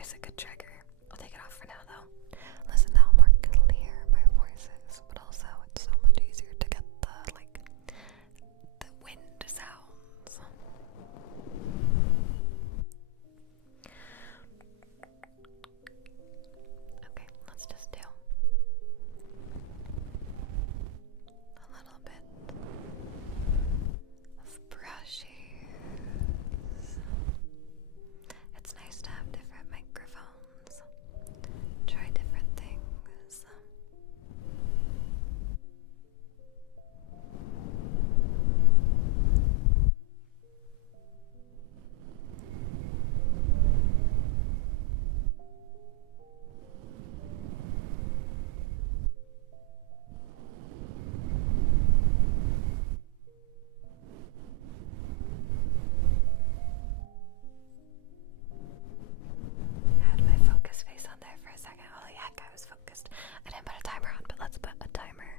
is a good trigger. I'll take it off for now though. Listen, how more clear my voice is, but also it's so much easier to get the wind sounds. Okay, let's just do a little bit of brushes. It's nice to have different microphones. Try different things. I had my focus face on there for a second. Holy heck, I was focused. I didn't put a timer on, but let's put a timer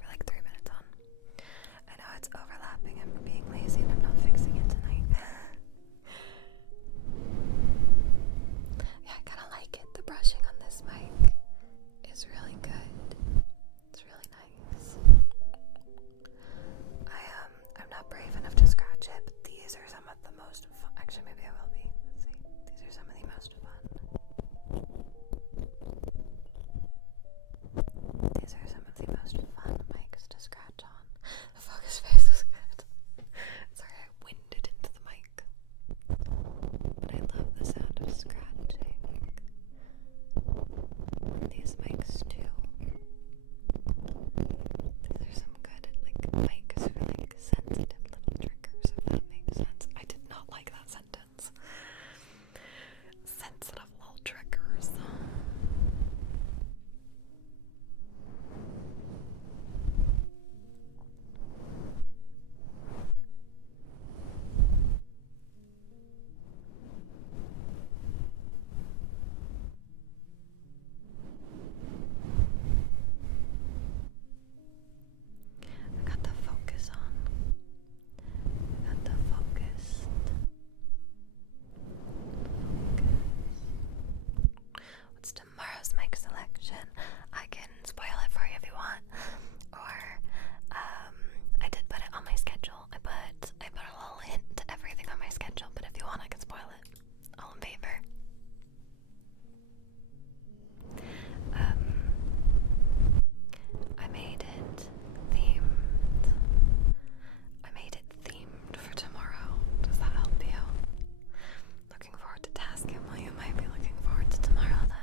for like 3 minutes on. I know it's overlapping. I'm being lazy and I'm not fixing it tonight. Yeah, I kind of like it. The brushing on this mic is really good. It's really nice. I'm not brave enough to scratch it, but these are some of the most fun. Actually, maybe I will be. Let's see. These are some of the most fun. These are some of the most fun mics to scratch on. The focus face was good. Sorry, I winded into the mic. But I love the sound of scratching. These mics too. These are some good mics for sensitive little triggers, if that makes sense. I did not like that sentence. Sensitive little triggers. I got the focus on. I got the focused. What's tomorrow's mic selection? I can spoil it for you if you want. Or, I did put it on my schedule. I put a little hint to everything on my schedule, but if you want, I can spoil it. All in favor. I made it themed. I made it themed for tomorrow. Does that help you? Looking forward to tasking. Well, you might be looking forward to tomorrow then.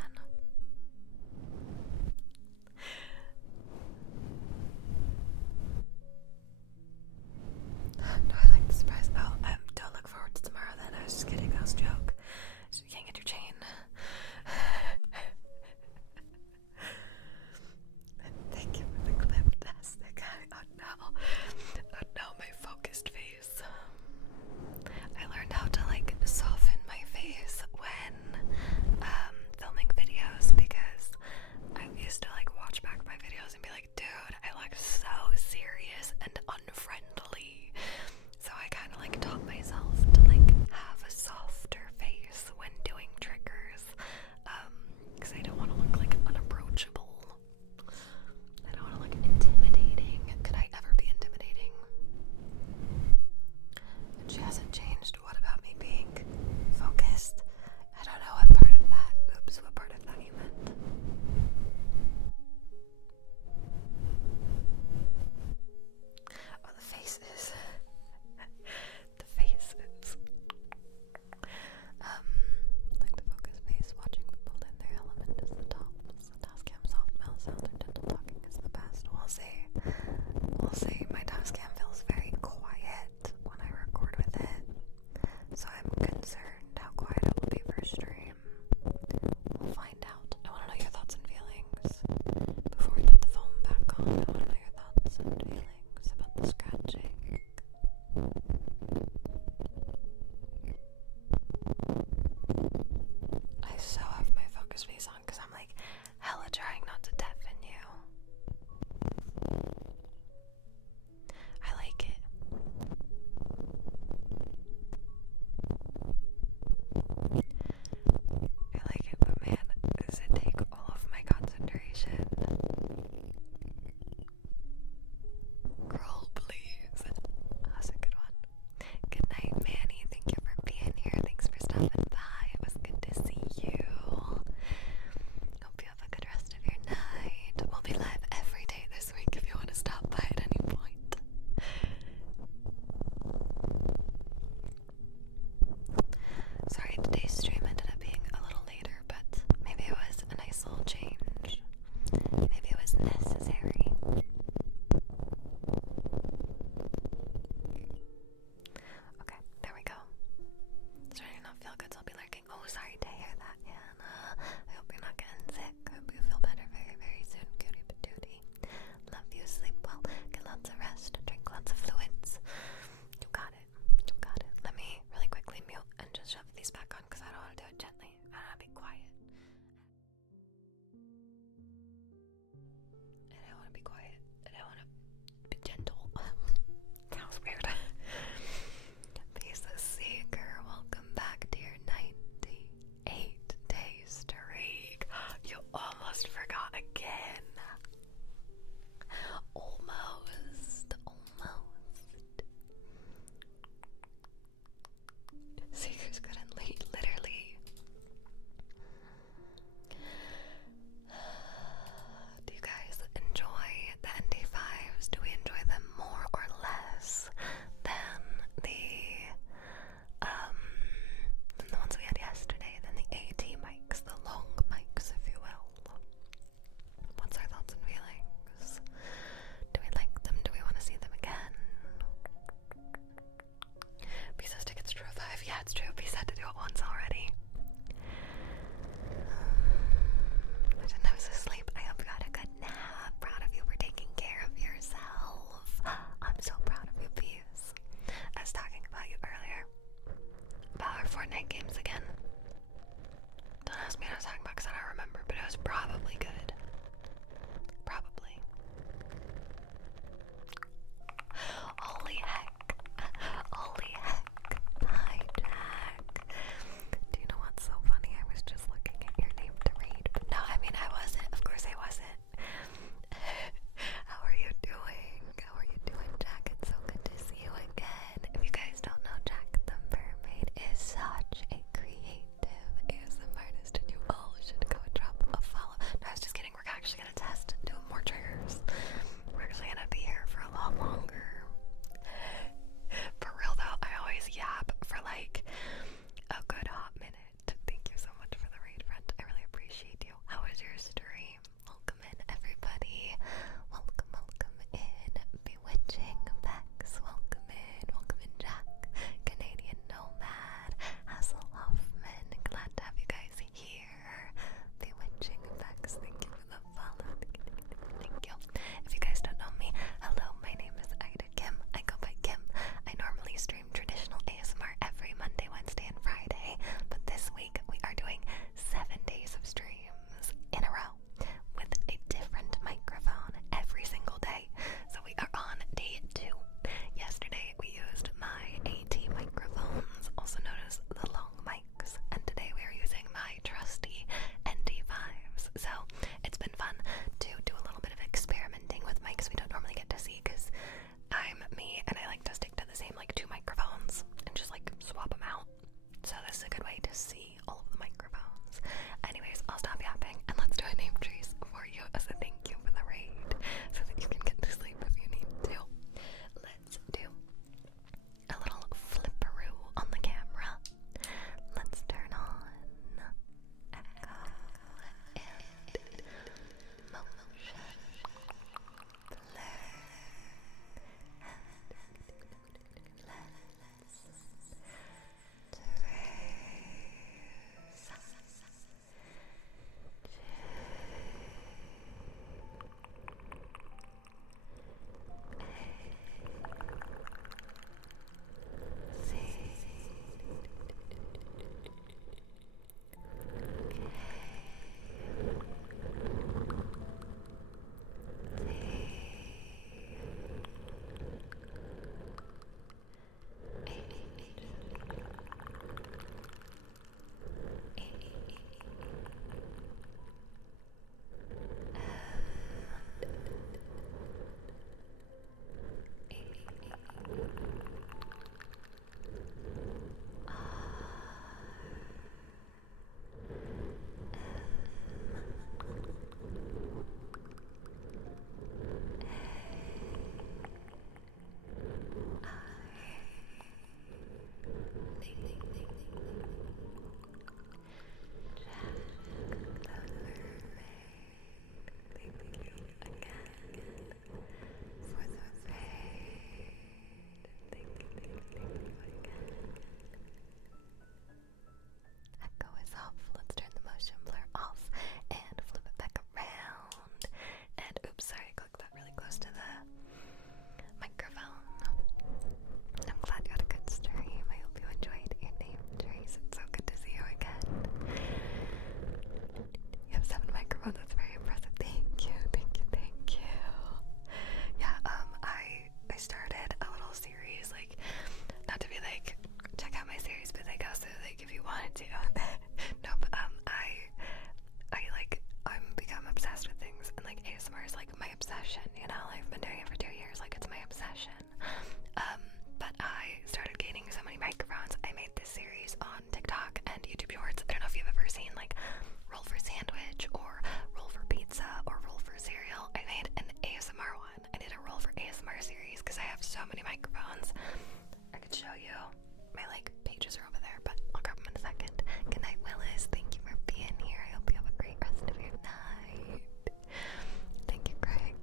No, I like the surprise. Oh, don't look forward to tomorrow then. I was just kidding. That was a joke. So you can't get your chain. Thank you for the clip-tastic. Oh no, my focused face. I learned how to soften my face when filming videos because I used to watch back my videos and be like, dude, I look so serious and unfriendly. So I kind of taught myself to have a softer face when doing triggers, because I don't want to look unapproachable. I don't want to look intimidating. Could I ever be intimidating? And she hasn't changed. What about me being focused? I don't know what part of that. Oops, what part of that you meant? Oh, the faces. The faces. Like the focus face, watching people in their element is the top. The Tascam soft mouth sounds or gentle talking is the best. We'll see. We'll see. My Tascam feels very quiet when I record with it, so I'm concerned how quiet it will be for stream. We'll find out. I want to know your thoughts and feelings before we put the phone back on. I want to know your thoughts and feelings about the scratching. I so have my focus face on because I'm hella trying not to deafen you. I like it. I Fortnite games again. Don't ask me what I was talking about because I don't remember, but it was probably good. Probably. Holy heck. Holy heck. Hi, Jack. Do you know what's so funny? I was just looking at your name to read, but no, I mean, I wasn't. Of course I wasn't. How are you doing? How are you doing, Jack? It's so good to see you again. If you guys don't know, Jack the Mermaid is such a creative ASMR artist, and you all should go and drop a follow. No, I was just kidding. We're actually gonna test doing more triggers. We're actually gonna be here for a lot longer. For real though, I always yap for like a good hot minute. Thank you so much for the raid, friend. I really appreciate you. How was your stream? Welcome in, everybody. Welcome, welcome in. Bewitching Bex. Welcome in, Jack. Canadian Nomad. Hasselhoffman. Glad to have you guys here. Bewitching Bex. Thank you for the follow. Thank you. If you guys don't know me, hello, my name is Ida Kim. I go by Kim. I normally stream traditional ASMR every Monday, Wednesday, and Friday, but this week we are doing 7 days of streams in a row with a different microphone every single day. So we are on day 2. Yesterday we used my AT microphones, also known as the long mics, and today we are using my trusty ND5s. So it's been fun to do a little bit of experimenting with mics we don't normally get to see because I'm me and I like to stick to the same like 2 microphones and just like swap them out. So this is a good way to see all of the microphones. Anyways, I'll stop yapping and let's do a name trace for you as a thank you for the raid so that you can get to sleep if you need to. Let's do a little flipperoo on the camera. Let's turn on echo and motion blur. Echo is off. Let's turn the motion blur off and flip it back around. And oops, sorry, I clicked that really close to the microphone. I'm glad you had a good stream. I hope you enjoyed your name, Trace. It's so good to see you again. You have 7 microphones. That's very impressive. Thank you, thank you, thank you. Yeah, I started a little series, like, not to be like, check out my series, but like also like if you wanted to. No, but I'm become obsessed with things, and like ASMR is like my obsession, you know, like, I've been doing it for 2 years, like it's my obsession. But I started gaining so many microphones. I made this series on TikTok and YouTube Shorts. I don't know if you've ever seen like roll for sandwich or roll for pizza or roll for cereal. I made an ASMR one. I did a roll for ASMR series because I have so many microphones. I could show you. My like pages are over there, but I'll grab them in a second. Good night, Willis. Thank you for being here. I hope you have a great rest of your night. Thank you, Greg.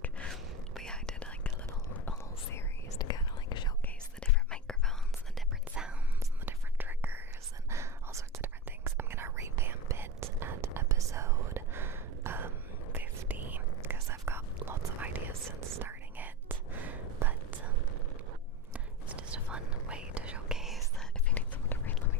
But yeah, I did like a little series to kind of like showcase the different microphones and the different sounds and the different triggers and all sorts of different things. I'm gonna revamp it at episode 50 because I've got lots of ideas since starting it. But it's just a fun way to showcase that if you need someone to read, let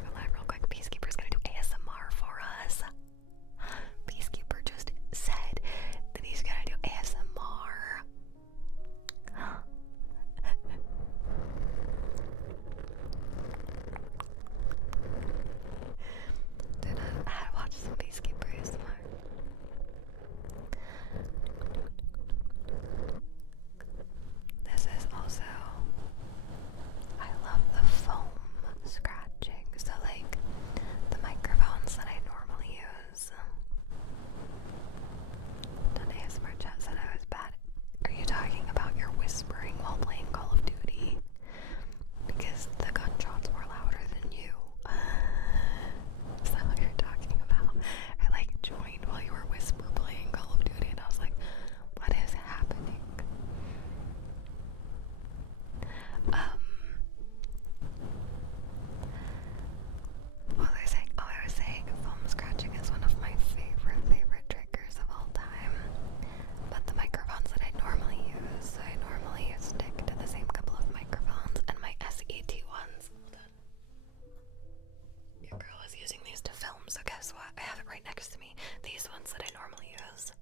ones that I normally use.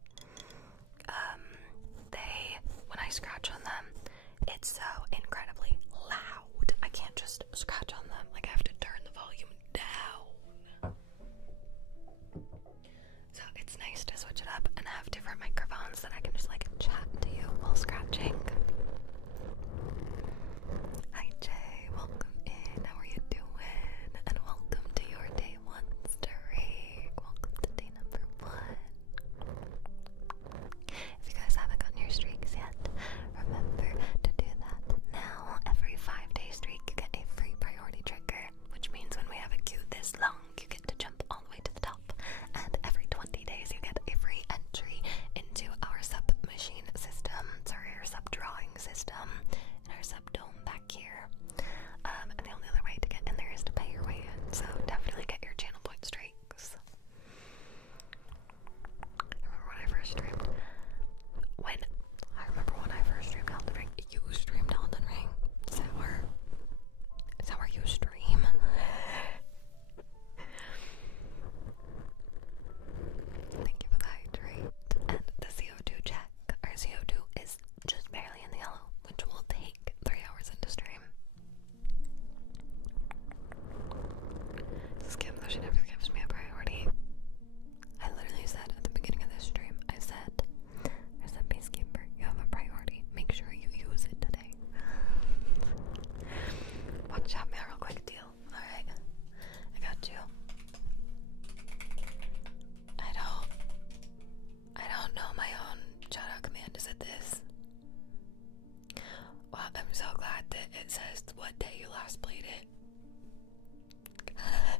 When I scratch on them, it's so incredibly loud. I can't just scratch on them. Like, I have to turn the volume down. So it's nice to switch it up and have different microphones that I can just like chat to you while scratching. Hi Jay, welcome in. How are you doing? And welcome to your day one streak. Welcome to day number 1. If you guys haven't gotten your streaks yet, remember to do that now. Every 5-day streak you get a free priority trigger, which means when we have a queue this long, you get to jump all the way to the top. And every 20 days you get a free entry into our sub-machine system, sorry, our sub-drawing system, and our sub-dome back here. And the only other way to get in there is to pay your way in, so definitely get your channel point streaks. Remember when I first streamed? I remember when I first streamed Elden Ring. You streamed Elden Ring? Is that where you stream? Thank you for the hydrate. And the CO2 check. Our CO2 is just barely in the yellow, which will take 3 hours into stream. Skip, though she never gives me a priority. I literally said at the beginning of this stream, I said, Peacekeeper, you have a priority. Make sure you use it today. Watch out, man, real quick deal. Alright. I got you. I don't know my own shout-out command. Is it this? Well, I'm so glad that it says what day you last played it. I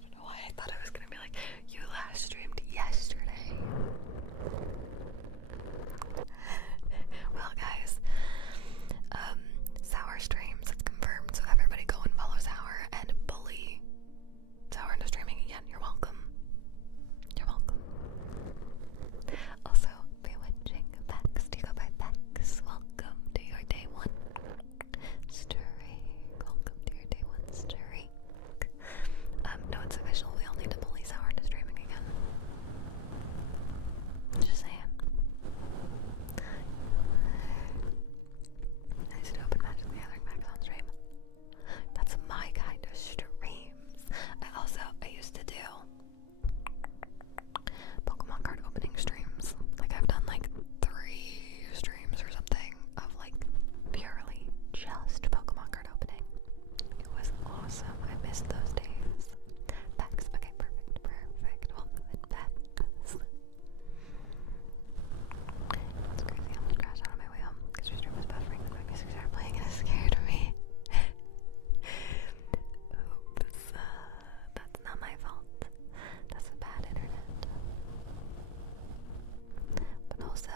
don't know why I thought I was gonna be like, you last streamed yesterday. Well, guys, Sour streams, it's confirmed, so everybody go and follow Sour and bully Sour into streaming again. You're welcome. You're welcome. Also, bewitching Bex, do you go by Bex? Welcome to your day 1 streak. Welcome to your day 1 streak. No, it's official. We all need to bully Sour into streaming again. Just saying. I used to open Magic the Gathering packs on stream. That's my kind of streams. I used to do Pokemon card opening streams. Like, I've done like 3 streams or something of like purely just Pokemon card opening. It was awesome. I missed those days. Bex. Okay, perfect. Welcome in, Bex. It's crazy. I almost crashed out on my way home because your stream was buffering the quick music started playing and it scared me. Oops. That's not my fault. That's a bad internet. But also,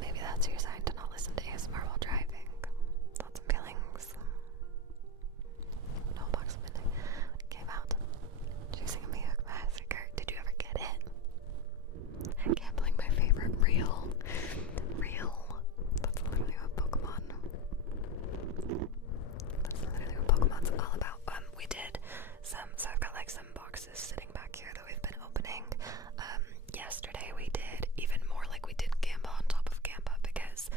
maybe that's your sign to not listen to ASMR while driving. Thoughts and feelings. No Box of Midnight came out. Chasing a Miyuk Massacre. Did you ever get it? Gambling, my favorite. Real. That's literally what Pokemon's all about. We did some, so I've got like some boxes sitting back here that we've been opening. Yesterday we did even more, like we did Gamba on top of Gamba because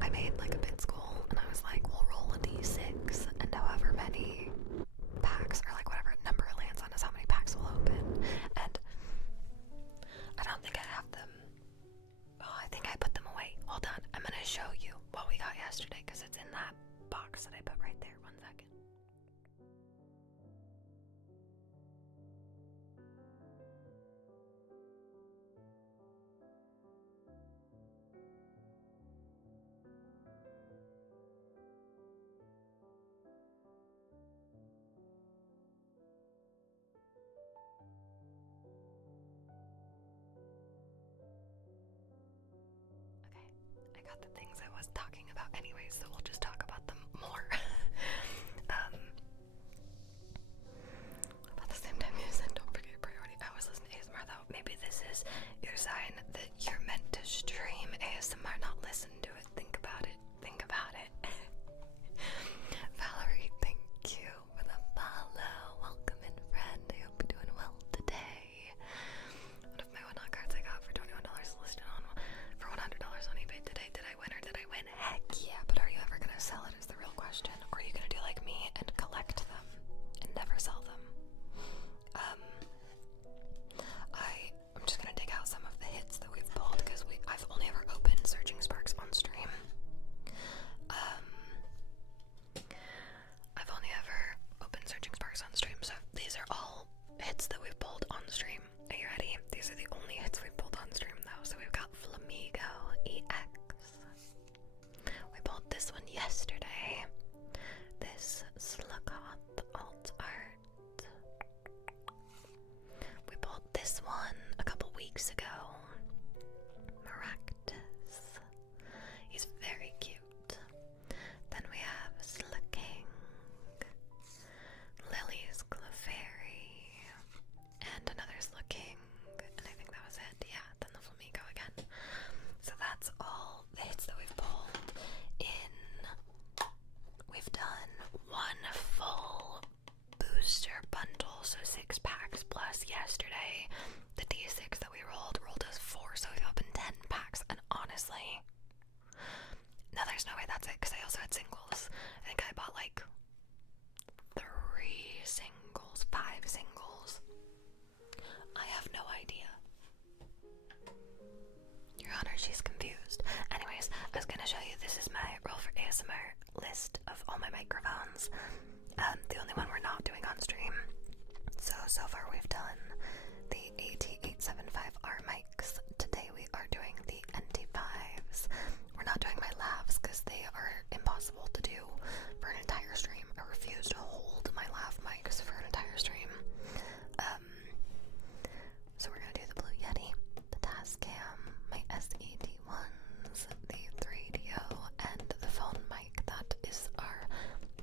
I made like a bid school and I was like, we'll roll a d6 and however many packs or like whatever number it lands on is how many packs we'll open. And I don't think I have them. Oh, I think I put them away. Hold on, I'm gonna show you what we got yesterday because it's in that box that I put right there. 1 second. Okay, I got the things I was talking about anyway, so we'll just talk about them more. About the same time you said don't forget your priority. I was listening to ASMR though. Maybe this is your sign that you're meant to stream ASMR, not listen to it. Think about it. Valerie, thank you for the follow. Welcome in, friend. I hope you're doing well today. weeks ago. Maractus. He's very cute. Then we have Slicking, Lily's Clefairy, and another Slicking, and I think that was it. Yeah, then the Flamingo again. So that's all the hits that we've pulled in. We've done one full booster bundle, so 6 packs plus yesterday. The D6 that we rolled us 4, so we've opened 10 packs, and honestly, no, there's no way that's it, because I also had singles. I think I bought like 3 singles, 5 singles. I have no idea. Your Honor, she's confused. Anyways, I was gonna show you, this is my Roll for ASMR list of all my microphones. The only one we're not doing on stream. So far we've done the AT875R mics. Today we are doing the NT5s. We're not doing my lavs because they are impossible to do for an entire stream. I refuse to hold my lav mics for an entire stream. So we're gonna do the Blue Yeti, the Tascam, my SED1s, the 3DO, and the phone mic. That is our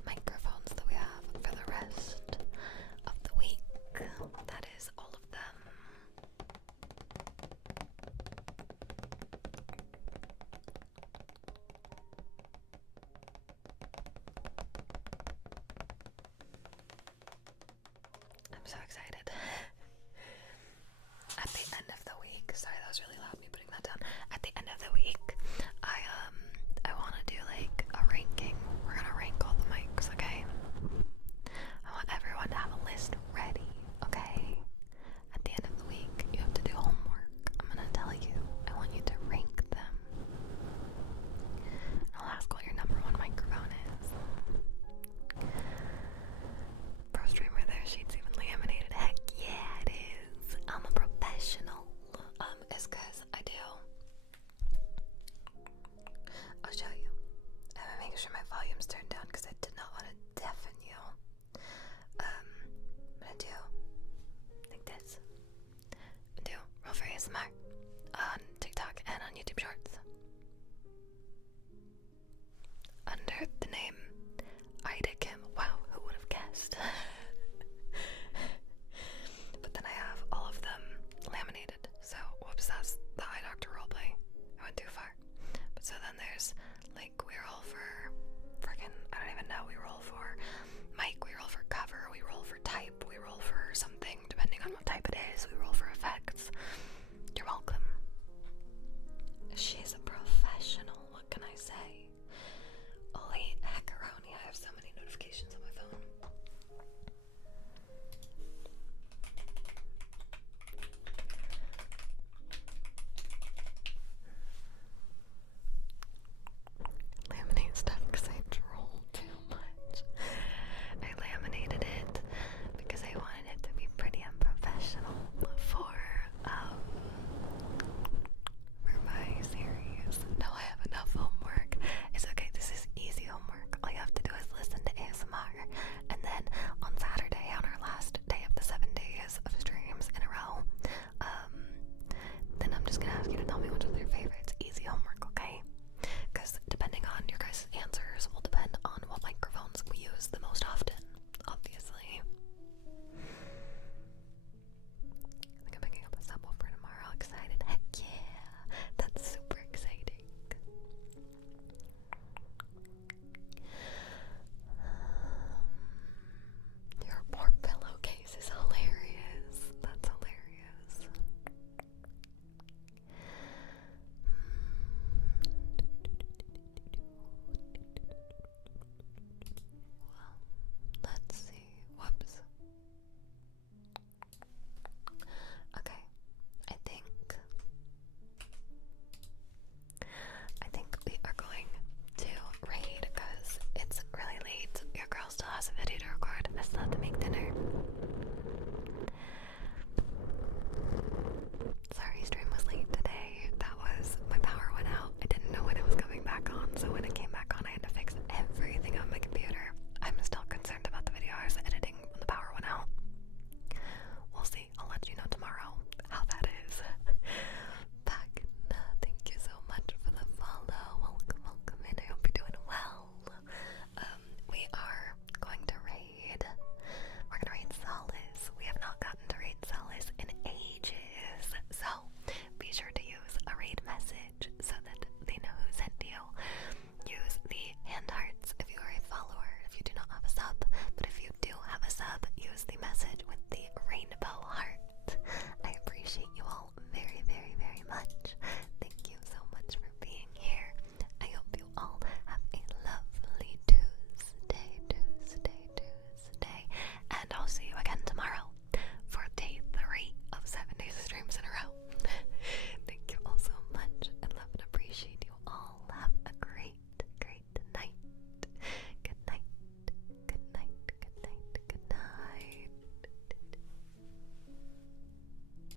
microphones that we have for the rest of the week. That is all of them. I'm so excited.